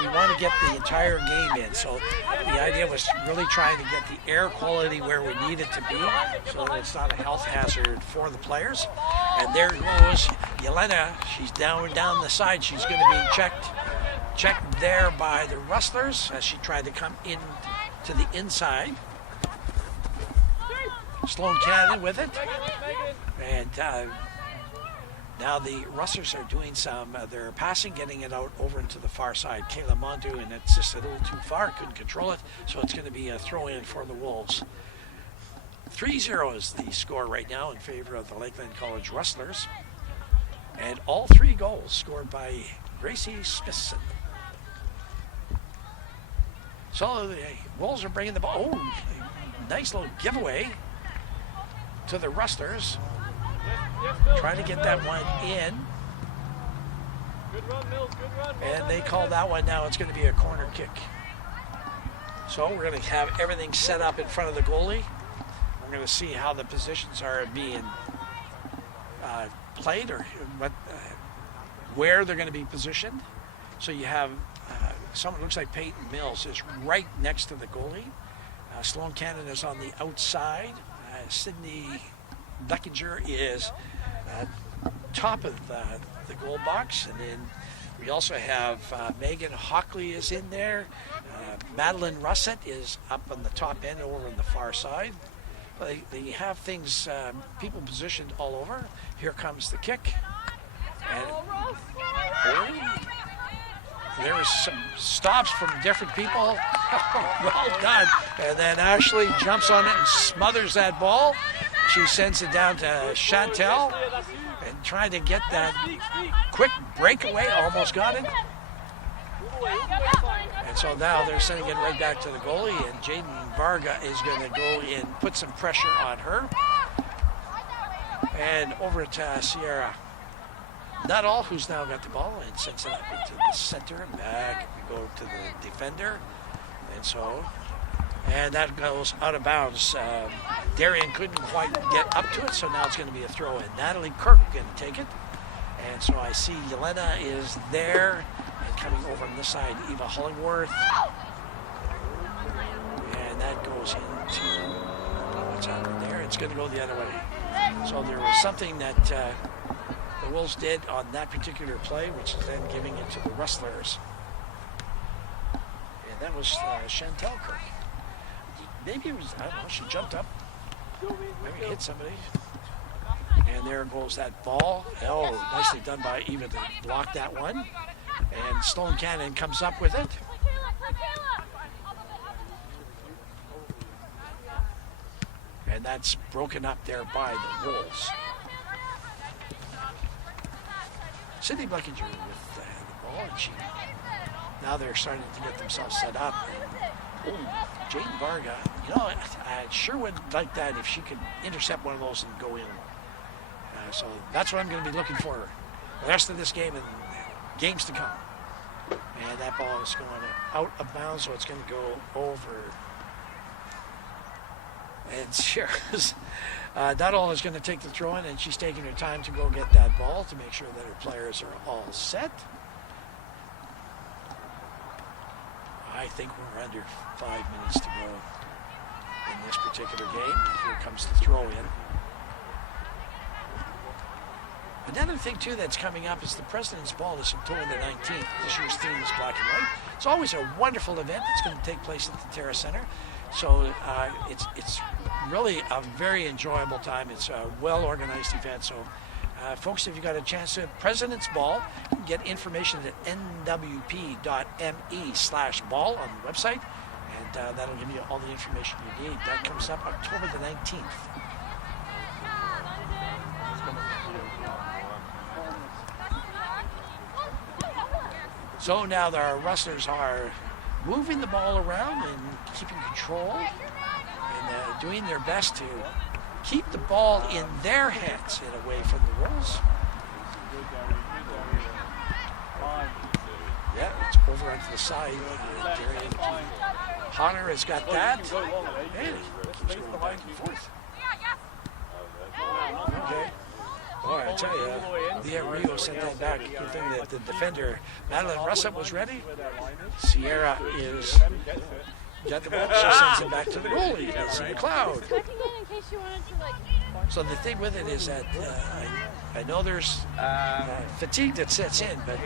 we want to get the entire game in. So the idea was really trying to get the air quality where we need it to be so that it's not a health hazard for the players. And there goes Yelena. She's down the side. She's going to be checked there by the Rustlers as she tried to come in to the inside. Sloan Cannon with it. And now the Rustlers are doing some, they're passing, getting it out over into the far side. Kayla Mondu, and it's just a little too far, couldn't control it, so it's going to be a throw-in for the Wolves. 3-0 is the score right now in favor of the Lakeland College Rustlers. And all 3 goals scored by Gracie Smithson. So the Wolves are bringing the ball. Oh, nice little giveaway to the Rustlers. Trying to get that one in. Good run, Mills. Good run. And they call that one now. It's going to be a corner kick. So we're going to have everything set up in front of the goalie. We're going to see how the positions are being played, or where they're going to be positioned. So you have someone looks like Peyton Mills is right next to the goalie. Sloan Cannon is on the outside. Sydney Beckinger is top of the goal box, and then we also have Megan Hockley is in there. Madeline Russett is up on the top end over on the far side. They have things, people positioned all over. Here comes the kick. And there was some stops from different people. Well done. And then Ashley jumps on it and smothers that ball. She sends it down to Chantel and trying to get that quick breakaway. Almost got it. And so now they're sending it right back to the goalie, and Jaden Varga is going to go in, put some pressure on her. And over to Sierra Nuttall, who's now got the ball, and sends it up into the center and back. We go to the defender. And that goes out of bounds. Darian couldn't quite get up to it, so now it's going to be a throw in. Natalie Kirk going to take it. And so I see Yelena is there, and coming over on this side, Eva Hollingworth. And that goes into, I don't know what's happening there. It's going to go the other way. So there was something that the Wolves did on that particular play, which is then giving it to the Rustlers. And that was Chantel Kirk. Maybe it was, I don't know, she jumped up, maybe hit somebody. And there goes that ball. Oh, nicely done by Eva to block that one. And Sloan Cannon comes up with it. And that's broken up there by the Wolves. Sydney Bleckinger with the ball, and now they're starting to get themselves set up. And, Jaden Varga, I sure would like that if she could intercept one of those and go in. So that's what I'm going to be looking for the rest of this game and games to come. And that ball is going out of bounds, so it's going to go over. And Sierra's Nuttall is going to take the throw in, and she's taking her time to go get that ball to make sure that her players are all set. I think we're under 5 minutes to go in this particular game. Here comes the throw in. Another thing, too, that's coming up is the President's Ball is October the 19th. This year's theme is black and white. It's always a wonderful event. It's going to take place at the Terra Center. So it's really a very enjoyable time. It's a well-organized event. So, folks, if you got a chance to President's Ball, you can get information at nwp.me/ball on the website. And that'll give you all the information you need. That comes up October the 19th. So now our Rustlers are moving the ball around and keeping control and doing their best to keep the ball in their hands and away from the Wolves. Yeah, it's over onto the side. Hunter has got that. And he keeps going back and forth. Okay. Boy, I tell you, Villarreal sent that back. Good thing that the defender, Madeline Russett, was ready. Sierra is got the ball. She sends it back to the goalie. That's in the cloud. So the thing with it is that I know there's fatigue that sets in, but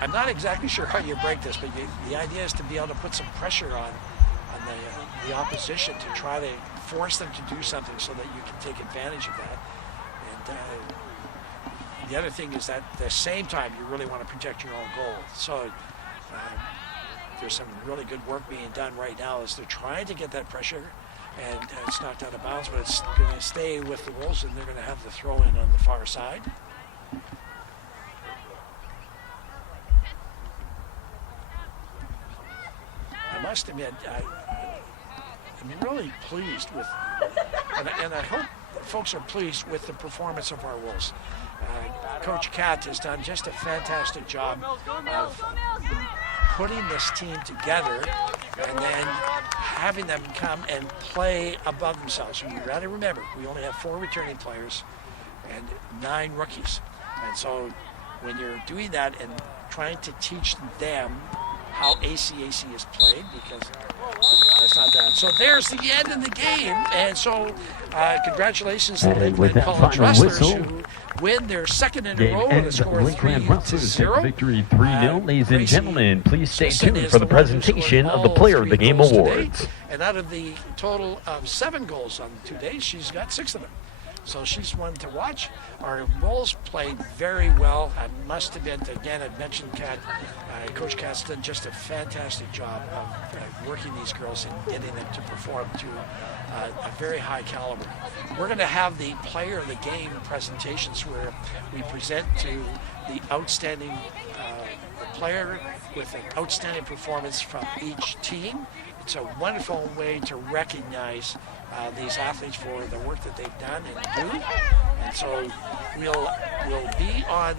I'm not exactly sure how you break this, but the idea is to be able to put some pressure on the opposition to try to force them to do something so that you can take advantage of that. And the other thing is that at the same time, you really want to protect your own goal. So there's some really good work being done right now as they're trying to get that pressure, and it's knocked out of bounds, but it's going to stay with the Wolves, and they're going to have the throw in on the far side. I must admit, I'm really pleased with, and I hope folks are pleased with the performance of our Wolves. Coach Kat has done just a fantastic job of putting this team together and then having them come and play above themselves. You got to remember, we only have 4 returning players and 9 rookies. And so when you're doing that and trying to teach them how ACAC is played, because it's not that. So there's the end of the game. And so congratulations to the Lakeland College Rustlers, who win their second in a row with a score of Lakeland Rustlers take 3-0. victory 3-0. Ladies and gentlemen, please stay tuned for the presentation of the Player of the Game Awards. Today. And out of the total of 7 goals on 2 days, she's got 6 of them. So she's one to watch. Our Wolves played very well. I must admit, again, I mentioned Kat. Coach Kat's done just a fantastic job of working these girls and getting them to perform to a very high caliber. We're going to have the Player of the Game presentations where we present to the outstanding player with an outstanding performance from each team. It's a wonderful way to recognize these athletes for the work that they've done and do. And so we'll be on,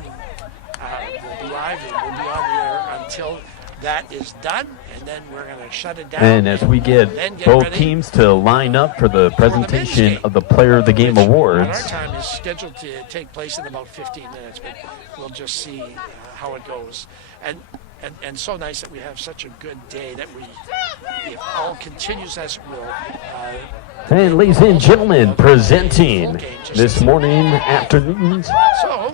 we'll be live and we'll be on the air until that is done, and then we're going to shut it down. And as we get both teams to line up for the presentation of the Player of the Game Awards. Our time is scheduled to take place in about 15 minutes, but we'll just see how it goes. And so nice that we have such a good day that if all continues as it will. And ladies and gentlemen, presenting this afternoon's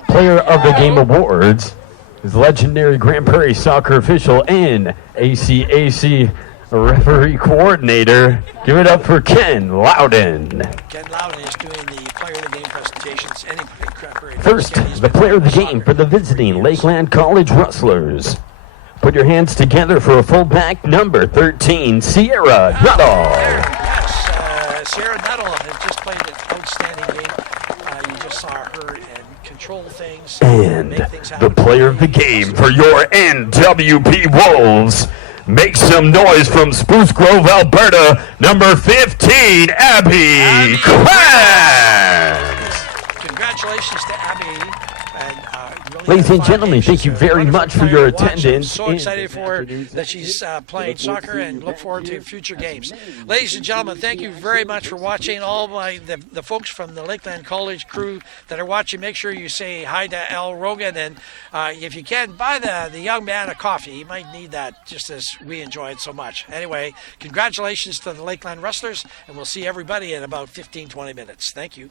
Player of the Game Awards is legendary Grande Prairie soccer official and ACAC referee coordinator. Give it up for Ken Loudon. Ken Loudon is doing the Player of the Game presentations. First, the Player of the Game for the visiting Lakeland College Rustlers. Put your hands together for a fullback, number 13, Sierra Nuttall. Yes, Sierra Nuttall has just played an outstanding game. You just saw her and control things. And make things happen. The Player of the Game for your NWP Wolves. Make some noise from Spruce Grove, Alberta, number 15, Abby Kranz. Congratulations to Abby. Ladies and gentlemen, thank you very much for your attendance. I'm so excited for her that she's playing soccer and look forward to future games. Ladies and gentlemen, thank you very much for watching. All the folks from the Lakeland College crew that are watching, make sure you say hi to Al Rogan, and if you can, buy the young man a coffee. He might need that just as we enjoy it so much. Anyway, congratulations to the Lakeland Rustlers, and we'll see everybody in about 15-20 minutes. Thank you.